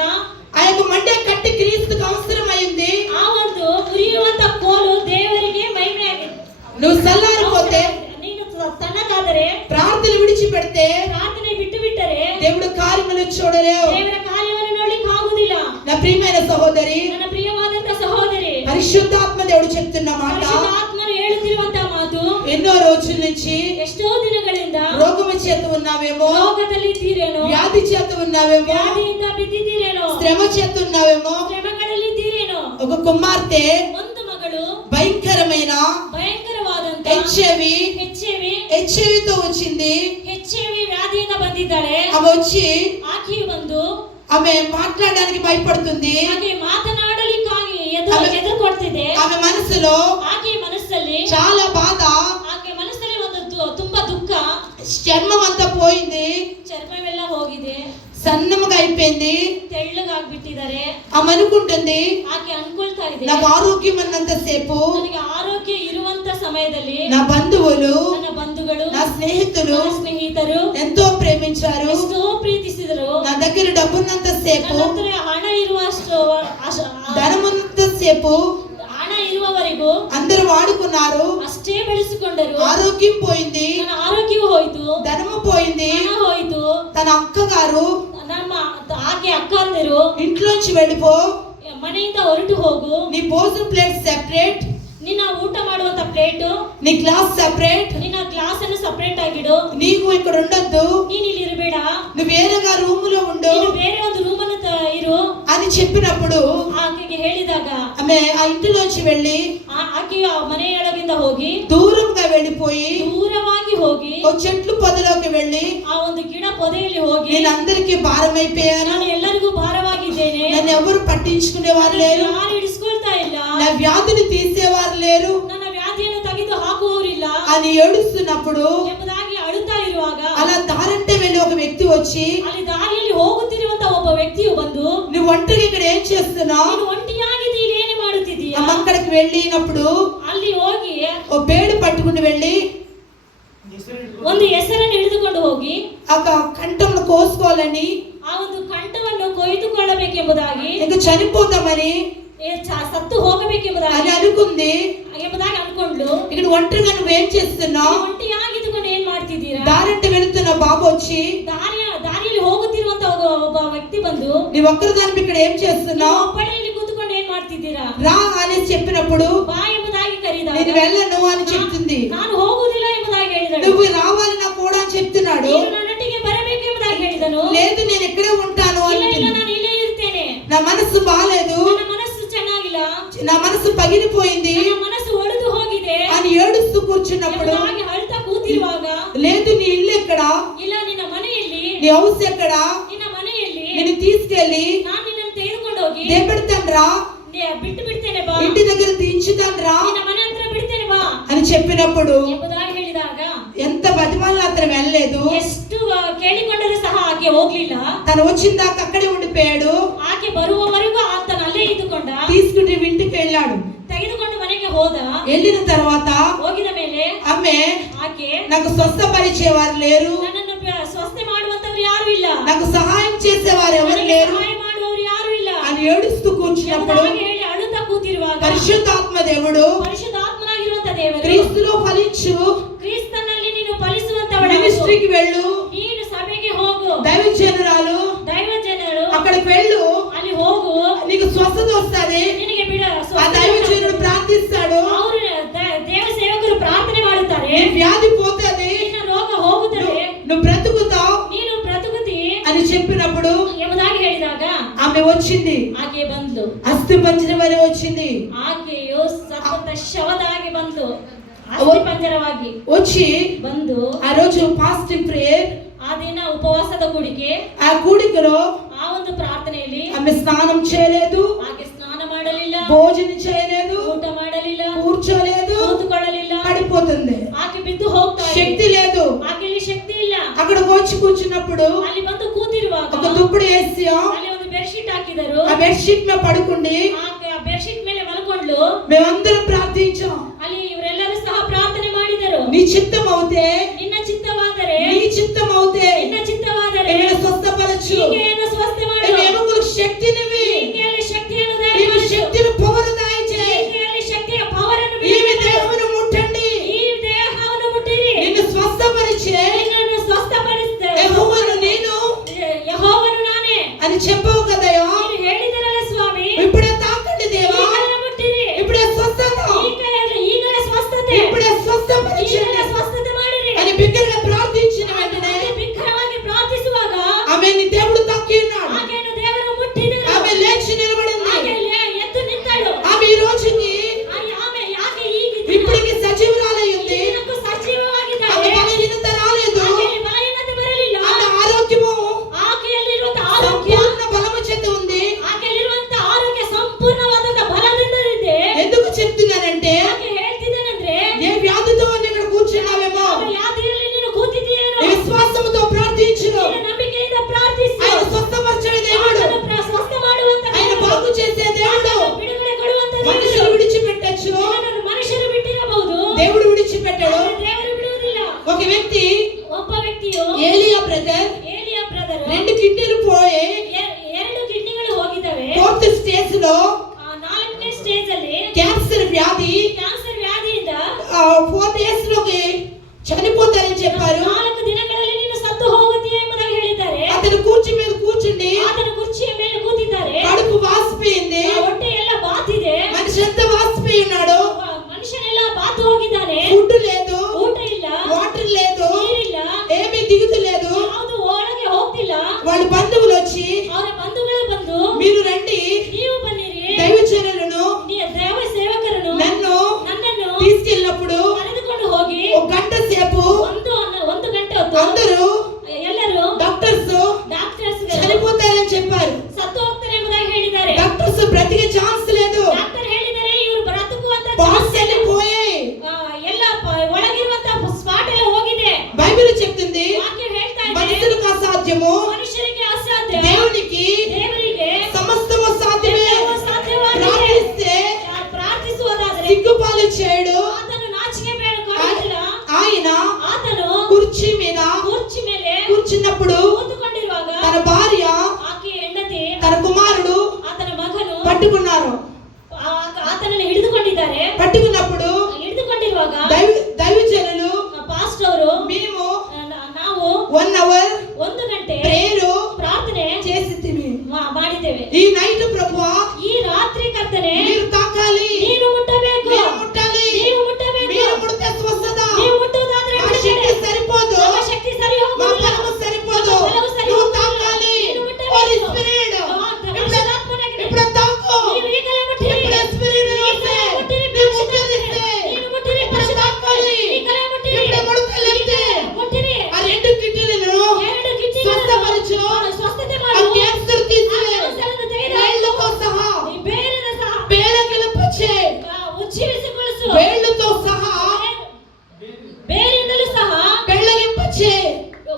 ఆ యొక్క మండే కట్టి క్రీస్తుకు అవసరమైంది. ಆ ಒಂದು ಉರಿಯುವಂತ ಕೋಲು ದೇವರಿಗೆ ಮಹಿಮೆಯಾಗಿದೆ. నువ్వు చల్లారిపోతే, ನೀನು ತಣ್ಣಗಾದರೆ, ప్రార్థన విడిచిపెడితే ಪ್ರಾರ್ಥನೆ ಬಿಟ್ಟು ಬಿಟ್ಟರೆ దేవుడు కార్యములు చూడలేవు. ದೇವರ ಕಾರ್ಯವನ್ನು ನೋಡ್ಲಿಕ್ಕೆ ಆಗುವುದಿಲ್ಲ. నా ప్రియమైన సహోదరి, ನನ್ನ ಪ್ರಿಯವಾದಂತ ಸಹೋದರಿ, పరిశుద్ధాత్మ దేవుడు చెప్తున్న మాట, ಪರಿಶುದ್ಧಾತ್ಮನು ಹೇಳುತ್ತಿರುವಂತ ಮಾತು, ఎన్నో రోజుల నుంచి ಎಷ್ಟೋ ದಿನಗಳಿಂದ రోగము చేత ఉన్నావేమో, ರೋಗದಲ್ಲಿ ಇದ್ದೀರೇನೋ, వ్యాధి చేత ఉన్నావేమో, ವ್ಯಾಧಿಯಿಂದ ಬಿದ್ದಿದ್ದೀರೇನೋ, శ్రమ చేత ఉన్నావేమో. ಶ್ರಮಗಳಲ್ಲಿ ಇದ್ದೀರೇನೋ. ఒక కుమార్తె ಒಂದು ಮಗಳು భయంకరమైన ಭಯಂಕರವಾದಂತ హెచ్ఐవితో వచ్చింది. HIV ವ್ಯಾಧಿಯಿಂದ ಬಂದಿದ್ದಾಳೆ. ఆమె వచ్చి ಆಕೆ ಬಂದು ఆమె మాట్లాడడానికి భయపడుతుంది. ಆಕೆ ಮಾತನಾಡಲಿಕ್ಕಾಗಿ ಎದುರುಕೊಡ್ತಿದೆ. ఆమె మనసులో ಆಕೆ ಮನಸ್ಸಲ್ಲಿ చాలా బాధ, ಆಕೆ ಮನಸ್ಸಲ್ಲಿ ಒಂದು ತುಂಬಾ ದುಃಖ, చర్మం అంతా పోయింది, ಚರ್ಮವೆಲ್ಲ ಹೋಗಿದೆ, సన్నముగా అయిపోయింది. ತೆಳ್ಳಗಾಗ್ಬಿಟ್ಟಿದ್ದಾರೆ. ఆమె అనుకుంటుంది, ಆಕೆ ಅನ್ಕೊಳ್ತಾ ಇದೆ, నాకు ఆరోగ్యం ఉన్నంత సేపు ನನಗೆ ಆರೋಗ್ಯ ಇರುವಂತ ಸಮಯದಲ್ಲಿ నా బంధువులు, ನನ್ನ ಬಂಧುಗಳು, నా స్నేహితులు ನನ್ನ ಸ್ನೇಹಿತರು ఎంతో ప్రేమించారు. ಎಷ್ಟೋ ಪ್ರೀತಿಸಿದರು. నా దగ్గర డబ్బున్నంత సేపు, ನನ್ನ ಹತ್ರ ಹಣ ಇರುವಷ್ಟು ధనమున్నంత సేపు ಹಣ ಇರುವವರೆಗೂ అందరూ వాడుకున్నారు. ಅಷ್ಟೇ ಬೆಳೆಸಿಕೊಂಡರು. ఆరోగ్యం పోయింది, ನನ್ನ ಆರೋಗ್ಯವೂ ಹೋಯ್ತು, ధనము పోయింది. ಹಣ ಹೋಯ್ತು. తన అక్కగారు, ನಮ್ಮ ಆಕೆ ಅಕ್ಕಂದಿರು, ఇంట్లోంచి వెళ్ళిపో, ಮನೆಯಿಂದ ಹೊರಟು ಹೋಗು, నీ భోజనం ప్లేట్ సెపరేట్, ನಿನ್ನ ಊಟ ಮಾಡುವಂತ ಪ್ಲೇಟು, నీ గ్లాస్ సెపరేట్, ನಿನ್ನ ಗ್ಲಾಸ್ ಅನ್ನು ಸಪರೇಟ್ ಆಗಿಡು, నీవు ఇక్కడ ఉండొద్దు, ನೀನ್ ಇಲ್ಲಿ ಇರಬೇಡ, నువ్వు వేరేగా రూమ్ లో ఉండు ನೀನು ಬೇರೆ ಒಂದು ರೂಮ್ ಅನ್ನು ಇರು అని చెప్పినప్పుడు ಆಕೆಗೆ ಹೇಳಿದಾಗ ఆమె ఆ ఇంటిలోంచి వెళ్ళి ಆಕೆ ಆ ಮನೆಯೊಳಗಿಂದ ಹೋಗಿ దూరంగా వెళ్ళిపోయి ದೂರವಾಗಿ ಹೋಗಿ ఓ చెట్లు పొదలోకి వెళ్ళి ಆ ಒಂದು ಗಿಡ ಪೊದೆಯಲ್ಲಿ ಹೋಗಿ నేను అందరికీ భారం అయిపోయాను, ನಾನು ಎಲ್ಲರಿಗೂ ಭಾರವಾಗಿದ್ದೇನೆ, నన్ను ఎవరు పట్టించుకునేవారు లేరు, ಯಾರು ಹಿಡಿಸ್ಕೊಳ್ತಾ ಇಲ್ಲ, నా వ్యాధిని తీసేవారు లేరు ನನ್ನ ವ್ಯಾಧಿಯನ್ನು ತೆಗೆದು ಹಾಕುವವರಿಲ್ಲ అని ఏడుస్తున్నప్పుడు ಎಂಬುದಾಗಿ ಅಳುತ್ತಾ ಇರುವಾಗ అలా దారంటే వెళ్ళి ఒక వ్యక్తి వచ్చి, ಅಲ್ಲಿ ದಾರಿಯಲ್ಲಿ ಹೋಗುತ್ತಿರುವಂತ ಒಬ್ಬ ವ್ಯಕ್ತಿಯು ಬಂದು, నువ్వు ఒంటరిగా ఇక్కడ ఏం చేస్తున్నావు? ನೀನು ಒಂಟಿಯಾಗಿದ್ದು ಇಲ್ಲಿ ಏನೇ ಮಾಡುತ್ತಿದ್ದೀಯಾ? అక్కడికి వెళ్ళినప్పుడు ಅಲ್ಲಿ ಹೋಗಿ ఓ బేడు పట్టుకుని వెళ్ళి ಒಂದು ಹೆಸರನ್ನು ಹಿಡಿದುಕೊಂಡು ಹೋಗಿ ఆ కంఠంలో కోసుకోవాలని, ಆ ಒಂದು ಕಂಠವನ್ನು ಕೊಯ್ದುಕೊಳ್ಳಬೇಕೆಂಬುದಾಗಿ, ఇంకా చనిపోతామని ಸತ್ತು ಹೋಗಬೇಕೆಂಬುದಾಗಿ అని అనుకుంది. ಎಂಬುದಾಗಿ ಅನ್ಕೊಂಡು, ఇక్కడ ఒంటరిగా నువ్వేం చేస్తున్నావు? ಒಂಟಿಯಾಗಿದ್ದುಕೊಂಡು ಏನ್ ಮಾಡ್ತಿದ್ದೀರಾ? దారంటే వెళుతున్న బాబు వచ్చి, ದಾರಿಯಲ್ಲಿ ಹೋಗುತ್ತಿರುವಂತ ಒಬ್ಬ ವ್ಯಕ್ತಿ ಬಂದು, నీ ఒక్కరిదాని ఇక్కడ ఏం చేస్తున్నావు? ಒಬ್ಬಡೆಯಲ್ಲಿ ಕೂತ್ಕೊಂಡು ಏನ್ ಮಾಡ್ತಿದ್ದೀರಾ? రా అని చెప్పినప్పుడు ಬಾ ಎಂಬುದಾಗಿ ಕರೆದಾಗ, నేను వెళ్ళను అని చెప్తుంది. ನಾನು ಹೋಗುವುದಿಲ್ಲ ಎಂಬುದಾಗಿ ಹೇಳಿದಳು. నువ్వు రావాలి నా కూడా అని చెప్తున్నాడు. ನೀನು ನನ್ನೊಟ್ಟಿಗೆ ಬರಬೇಕು ಎಂಬುದಾಗಿ ಹೇಳಿದನು. లేదు నేను ఇక్కడే ఉంటాను ಇಲ್ಲ ಇಲ್ಲ, అని. ನಾನು ಇಲ್ಲೇ ಇರ್ತೇನೆ. నా మనసు బాలేదు, ನನ್ನ ಮನಸ್సు ಚೆನ್ನಾಗಿಲ್ಲ, నా మనసు పగిలిపోయింది ನನ್ನ ಮನಸ್సు ಒಡೆದು ಹೋಗಿದೆ అని ఏడుస్తూ కూర్చున్నప్పుడు, ಎಂಬುದಾಗಿ ಅಳ್ತಾ ಕೂತಿರುವಾಗ, లేదు నీ ఇల్లు ఎక్కడ, ಇಲ್ಲ ನಿನ್ನ ಮನೆಯಲ್ಲಿ, నీ హౌస్ ఎక్కడ, ನಿನ್ನ ಮನೆಯಲ್ಲಿ నేను తీసుకెళ్ళి ನಾನು నిನ್ನನ್ನು ತೆಗೆದುಕೊಂಡು ಹೋಗಿ దేపెడతాన్రా, ಬಿಟ್ಟು ಬಿಡ್ತೇನೆ బా, ఇంటి దగ్గర దించుతాన్రా ನಿನ್ನ ಮನೆ ಹತ್ರ ಬಿಡ್ತೇನೆ ಬಾ అని చెప్పినప్పుడు ಎಂಬುದಾಗಿ ಹೇಳಿದಾಗ, ఎంత బతిమాల అతను వెళ్ళలేదు. ಎಷ್ಟು ಕೇಳಿಕೊಂಡರೂ ಸಹ ಆಕೆ ಹೋಗ್ಲಿಲ್ಲ. తను వచ్చిన దాకా అక్కడే ఉండిపోయాడు. ಆಕೆ ಬರುವವರೆಗೂ ಆತನ ಅಲ್ಲೇ ಇದ್ದುಕೊಂಡ, తీసుకుని ఇంటికి వెళ్ళాడు. ತೆಗೆದುಕೊಂಡು ಮನೆಗೆ ಹೋದ. వెళ్ళిన తర్వాత ಹೋಗಿದ ಮೇಲೆ ఆమె, ಆಕೆ, నాకు స్వస్థపరిచేవారు లేరు, ನನ್ನನ್ನು ಸ್ವಸ್ಥೆ ಮಾಡುವಂತವ್ರು ಯಾರು ಇಲ್ಲ, నాకు సహాయం చేసేవారు ఎవరు ನನಗೆ లేరు ಸಹಾಯ ಮಾಡುವವರು ಯಾರು ಇಲ್ಲ అని ఏడుస్తూ కూర్చున్నప్పుడు ಎಂಬುದಾಗಿ ಹೇಳಿ ಅಳುತ್ತಾ ಕೂತಿರುವಾಗ, పరిశుద్ధాత్మ దేవుడు, ಪರಿಶುದ್ಧಾತ್ಮನಾಗಿರುವಂತ ದೇವರು, క్రీస్తులో ఫలించు, ಕ್ರಿಸ್ತನಲ್ಲಿ ನೀನು ಫಲಿಸುವಂತವಳು, మినిస్ట్రీకి వెళ్ళు, ನೀನು ಸಭೆಗೆ ಹೋಗು, దైవజనురాలు ದೈವಜನರು అక్కడికి వెళ్ళు, ಅಲ್ಲಿ ಹೋಗು, నీకు స్వస్థత వస్తది. ನಿನಗೆ ಬಿಡ, ఆ దైవజనుడు ప్రార్థిస్తాడు, ಅವರು ದೇವ ಸೇವಕರು ಪ್ರಾರ್ಥನೆ ಮಾಡುತ್ತಾರೆ, నీ వ్యాధి పోతది, ನಿನ್ನ ರೋಗ ಹೋಗುತ್ತದೆ, నువ్వు బ్రతుకుతావు ನೀನು ಬ್ರತುಕುತಿ అని చెప్పినప్పుడు ಎಂಬುದಾಗಿ ಹೇಳಿದಾಗ ఆమె వచ్చింది. ಆಕೆ ಬಂದ್ಲು. అస్థి పంజరం వలె వచ్చింది. ಆಕೆಯು ಸತ್ತ ಶವದಾಗಿ ಬಂದ್ಲು, ಅಸ್ಥಿ ಪಂಜರವಾಗಿ వచ్చి ಬಂದು, ఆ రోజు ఫాస్టింగ్ ప్రేయర్, ಆ ದಿನ ಉಪವಾಸದ ಕೂಡಿಕೆ, ఆ కూడికలో ಆ ಒಂದು ಪ್ರಾರ್ಥನೆಯಲ್ಲಿ ఆమె స్నానం చేయలేదు, ಆಕೆ ಸ್ನಾನ ಮಾಡಲಿಲ್ಲ, భోజనం చేయలేదు, ಊಟ ಮಾಡಲಿಲ್ಲ, కూర్చోలేదు, ಕೂತುಕೊಳ್ಳಲಿಲ್ಲ, పడిపోతుంది. ಆಕೆ ಬಿದ್ದು ಹೋಗ್ತಾ ಇದೆ. శక్తి లేదు. ಆಕೆಯಲ್ಲಿ ಶಕ್ತಿ ಇಲ್ಲ. అక్కడికి వచ్చి కూర్చున్నప్పుడు ಅಲ್ಲಿ ಬಂದು ಕೂತಿರುವಾಗ ఒక దుప్పటి వేసి ಅಲ್ಲಿ ಒಂದು ಬೆಡ್ಶೀಟ್ ಹಾಕಿದರು. ఆ బెడ్షీట్ మీద పడుకుండి ಆಕೆ ಆ ಬೆಡ್ಶೀಟ್ ಮೇಲೆ ಮಲ್ಕೊಂಡ್ಲು. మేమందరం ప్రార్థించాం. ಅಲ್ಲಿ ಇವರೆಲ್ಲರೂ ಸಹ ಪ್ರಾರ್ಥನೆ ಮಾಡಿದರು. నీ చిత్తం అవుతే, ನಿನ್ನ ಚಿತ್ತವಾದರೆ, నీ చిత్తం అవుతే ನಿನ್ನ ಚಿತ್ತವಾದರೆ నేను స్వస్థపరచు, ಈಕೆಯನ್ನು ಸ್ವಸ್ಥೆ ಮಾಡು. ఎముకలకు శక్తినివి, ಈಕೆಯಲ್ಲಿ ಶಕ್ತಿಯನ್ನು ఈమె ದಯಮಾಡು. శక్తిని పవర్ దయచేయి, ಈಕೆಯಲ್ಲಿ ಶಕ್ತಿಯ ಪವರನ್ನು ఈమె ಬಿಡು. దేహమును ముట్టండి, ಈ ದೇಹವನ್ನು ಮುಟ್ಟಿರಿ, నిన్ను స్వస్థపరిచే ನಿನ್ನನ್ನು ಸ್ವಸ್ಥಪಡಿಸುತ್ತೇನೆ. యెహోవాను నేను ಯೆಹೋವನು ನಾನೇ అని చెప్పావు కదయా. ನೀನು ಹೇಳಿದಿರಲ್ಲ ಸ್ವಾಮಿ. ఇప్పుడే తాకండి దేవా, ಈಗಲೇ ಮುಟ್ಟಿರಿ, ఇప్పుడే స్వస్థత, ಈಗಲೇ ಸ್ವಸ್ಥತೆ, ఇప్పుడే స్వస్థపరిచే ಈಗಲೇ ಸ್ವಸ್ಥತೆ ಮಾಡಿರಿ అని బిగ్గరగా ప్రార్థించిన వెంటనే ಬಿಕ್ಕರವಾಗಿ ಪ್ರಾರ್ಥಿಸುವಾಗ ఆమెని దేవుడు తాకి ఉన్నాడు. ಆಕೆಯನ್ನು ದೇವರು ಮುಟ್ಟಿದರು. ఆమె లేచి నిలబడింది. ಆಕೆ ಎದ್ದು ನಿಂತಳು. ఆమె ఈ రోజుకి ಆమె ಯಾಕೆ ಈಗ ఇప్పటికి సజీవురాలై ఉంది. ದಿನಕ್ಕೂ ಸಜೀವವಾಗಿದ್ದಾಳೆ. ఆమె బలహీనత రాలేదు. ಆಕೆಯಲ್ಲಿ ಬಲಹೀನತೆ ಬರಲಿಲ್ಲ. ఆమె ఆరోగ్యము ಆಕೆಯಲ್ಲಿರುವಂತಹ ಆರೋಗ್ಯ, సంపూర్ణ బలము చేత ఉంది. ಆಕೆಯಲ್ಲಿರುವಂತಹ ಆರೋಗ್ಯ ಸಂಪೂರ್ಣವಾದಂತಹ ಬಲದಿಂದ ಇದೆ. ఎందుకు చెప్తున్నానంటే, ಆಕೆ ಹೇಳ್ತಿದ್ದೇನೆಂದ್ರೆ, ఏ వ్యాధితో నువ్వు ఇక్కడ కూర్చున్నావేమో, ಯಾವ ಯಾದಿಯಲ್ಲಿ ನೀನು ಕೂತಿದ್ದೀಯೇನೋ, నీ విశ్వాసముతో ప్రార్థించు. ನೀನು ನಂಬಿಕೆಯಿಂದ ಪ್ರಾರ್ಥಿಸು. ఆయన స్వస్థపరిచే దేవుడు, ಆತನು ಸ್ವಸ್ಥ ಮಾಡುವಂತ ఆయన ದೇವರು, బాగు చేసే దేవుడు. ಬಿಡುಗಡೆ ಕೊಡುವಂತ మనుషులు ದೇವರು. విడిచిపెట్టచ్చు, ನಿನ್ನನ್ನು ಮನುಷ್ಯರು ಬಿಟ್ಟಿರಬಹುದು, దేవుడు విడిచిపెట్టడు. ಆದರೆ ದೇವರು ಬಿಡುವುದಿಲ್ಲ. ఒక వ్యక్తి ಒಬ್ಬ ವ್ಯಕ್ತಿಯು, ఏలియా బ్రదర్, ಏಲಿಯ ಬ್ರದರ್, 2 కిడ్నీలు పోయి 2 కిడ్ನಿಗಳು ಹೋಗಿದ್ದಾವೆ. 4th స్టేజ్ లో 4ನೇ ಸ್ಟೇಜ್ ಅಲ್ಲಿ క్యాన్సర్ వ్యాధి, ಕ್ಯಾನ್ಸರ್ వ్యాಧಿಯಿಂದ 4 days లోకి చనిపోతారని చెప్పారు. 4 ದಿನಗಳಲ್ಲಿ ನೀನು ಸತ್ತು ಹೋಗುತ್ತೀಯ ಎಂಬುದಾಗಿ ಹೇಳಿದ್ದಾರೆ. అతను కుర్చీ మీద కూర్చుండి ಆತನ ಕುರ್ಚಿಯ ಮೇಲೆ ಕೂತಿದ್ದಾರೆ. కడుపు వాసిపోయింది. ಆ ಹೊಟ್ಟೆ ಎಲ್ಲ ಬಾತಿದೆ. మనిషి అంతా వాసిపోయి ఉన్నాడు. ಮನುಷ್ಯನೆಲ್ಲ ಬಾತು ಹೋಗಿದ್ದಾನೆ. ఫుడ్ లేదు, ಊಟ ಇಲ್ಲ, వాటర్ లేదు, ನೀರಿಲ್ಲ, ఏమీ దిగుతలేదు. ಆಗಿರಬಹುದು. అందరూ ಎಲ್ಲರೂ డాక్టర్స్ ಡಾಕ್ಟರ್ಸ್ చనిపోతారని చెప్పారు. ಸತ್ತು ಹೋಗ್ತಾರೆ ಎಂಬುದಾಗಿ ಹೇಳಿದ್ದಾರೆ. డాక్టర్స్ బ్రతికే ఛాన్స్ లేదు. ಡಾಕ್ಟರ್ ಹೇಳಿದ್ದಾರೆ ಇವರು ಬ್ರತಕುವಂತ పార్ట్స్ వెళ్ళిపోయాయి. ಎಲ್ಲ ಒಳಗಿರುವಂತ ಸ್ಪಾಟ್ ಎಲ್ಲ ಹೋಗಿದೆ. బైబిల్ చెప్తుంది ವಾಕ್ಯ ಹೇಳ್ತಾ ಇದೆ మనుషులకు అసాధ్యము ಮನುಷ್ಯರಿಗೆ ಅಸಾಧ್ಯ, దేవునికి ದೇವರಿಗೆ సమస్తము సాధ్యమే. ಎಲ್ಲವೂ ಸಾಧ್ಯವಾಗಿದೆ. ప్రార్థిస్తే ಪ್ರಾರ್ಥಿಸುವುದಾದರೆ సిగ్గుపాలు చేయడు. ಆತನು ನಾಚಿಕೆ ಬೇಡಕೊಳ್ಳುವುದಿಲ್ಲ. ఆయన ಆತನು కుర్చీ మీద ಕುರ್ಚಿ ಮೇಲೆ కూర్చున్నప్పుడు ಕೂತುಕೊಂಡಿರುವಾಗ తన భార్య ಆಕೆಯ ಹೆಂಡತಿ తన కుమారుడు ಆತನ ಮಗನು పట్టుకున్నారు. ಆತನನ್ನು ಹಿಡಿದುಕೊಂಡಿದ್ದಾರೆ. పట్టుకున్నప్పుడు ಹಿಡಿದುಕೊಂಡಿರುವಾಗ దైవజనులు ಪಾಸ್ಟ್ ಅವರು మేము ನಾವು 1 hour 1 ಗಂಟೆ ప్రేయర్ ಪ್ರಾರ್ಥನೆ చేసితిమి. ಮಾಡಿದ್ದೇವೆ. ఈ నైట్ ప్రభువా ಈ ರಾತ್ರಿ ಕರ್ತನೆ మీరు తాకాలి, ನೀನು ಮುಟ್ಟಬೇಕು, మీరు ముట్టాలి, ನೀವು ಮುಟ್ಟಬೇಕು. మీరు ముడితే స్వస్థత. ನೀವು ಮುಟ್ಟುವುದಾದರೆ మా ಬಿಡುಗಡೆ. శక్తి సరిపోదు, ನಮ್ಮ ಶಕ್ತಿ ಸರಿ మా ಹೋಗುವುದಿಲ್ಲ. బలము సరిపోదు. ನಮ್ಮ బలము సరి నువ్వు ಹೋಗುವುದಿಲ್ಲ. తాకాలి. ನೀನು ಮುಟ್ಟಬೇಕು. Holy Spirit, ಪರಿಶುದ್ಧಾತ್ಮನಾಗಿ ఇప్పుడు తాకు. ನೀವು ಈಗಲೇ ಮುಟ್ಟಿರಿ. ఇప్పుడు Spirit ಈಗಲೇ ಮುಟ್ಟಿರಿ, ನೀವು ಪರಿಶುದ್ಧಾತ್ಮನೇ. ముట్టలిస్తే ನೀನು ಮುಟ್ಟಿರಿ, ఇప్పుడు ಪರಿಶುದ್ಧಾತ್ಮನೇ. తాకాలి. ಈಗಲೇ ముಟ್ಟಿರಿ. ఇప్పుడు ముడతలిస్తే ಮುಟ್ಟಿರಿ. ఆ రెండు కిడ్నీలను ಎರಡು ಕಿಡ್ನಿಗಳನ್ನು స్వస్థపరచు. ಸ್ವಸ್ಥತೆ ఆ ಮಾಡು. క్యాన్సర్ తీసివే. ఆ ಕ್ಯಾನ್ಸರನ್ನು ತೆಗೆದು వేళ్ళతో సహా ಈ ಬೇರಿನ ಸಹ వేళ్ళకిలపచ్చే. ಉಜ್ಜೀವಿಸಿಗೊಳಿಸು. వేళ్ళతో సహా ಬೇರಿಂದಲೂ ಸಹ బెళ్ళగింపచ్చే.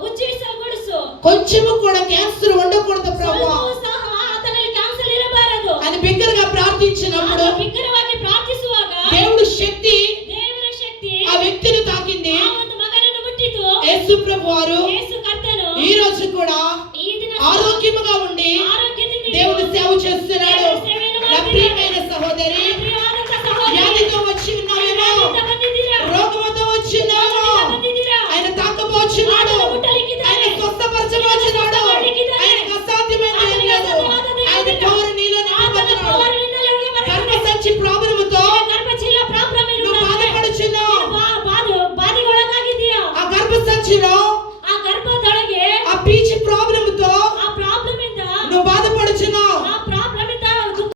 ಉಜ್ಜೀವಿಸಗೊಳಿಸು. కొంచెము కూడా క్యాన్సర్ ఉండకూడదు ప్రభువా ಸ್ವಲ್ಪವೂ ಸಹ ಆತನಲ್ಲಿ ಕ್ಯಾನ್ಸರ್ ಇರಬಾರದು. అని బిగ్గరగా ప్రార్థించినప్పుడు ಆತ ಬಿಗ್ಗರವಾಗಿ ಪ್ರಾರ್ಥಿಸುವಾಗ దేవుడి శక్తి ದೇವರ ಶಕ್ತಿ ఆ వ్యక్తిని తాకింది. ಆ ಒಂದು మగನನ್ನು ಮುಟ್ಟಿತು. యేసు ప్రభు వారు ಯೇಸು ಕರ್ತನು ఈ రోజు కూడా ಈ ದಿನ ఆరోగ్యముగా ఉండి ಆರೋಗ್ಯದಿಂದ దేవుని సేవ చేస్తున్నాడు. దేవుని సేవను నా ಮಾಡ್ತಿದ್ದಾನೆ. ప్రియమైన సహోదరి, ಪ್ರಿಯವಾದಂತ ಸಹೋದರಿ, వ్యాధితో వచ్చి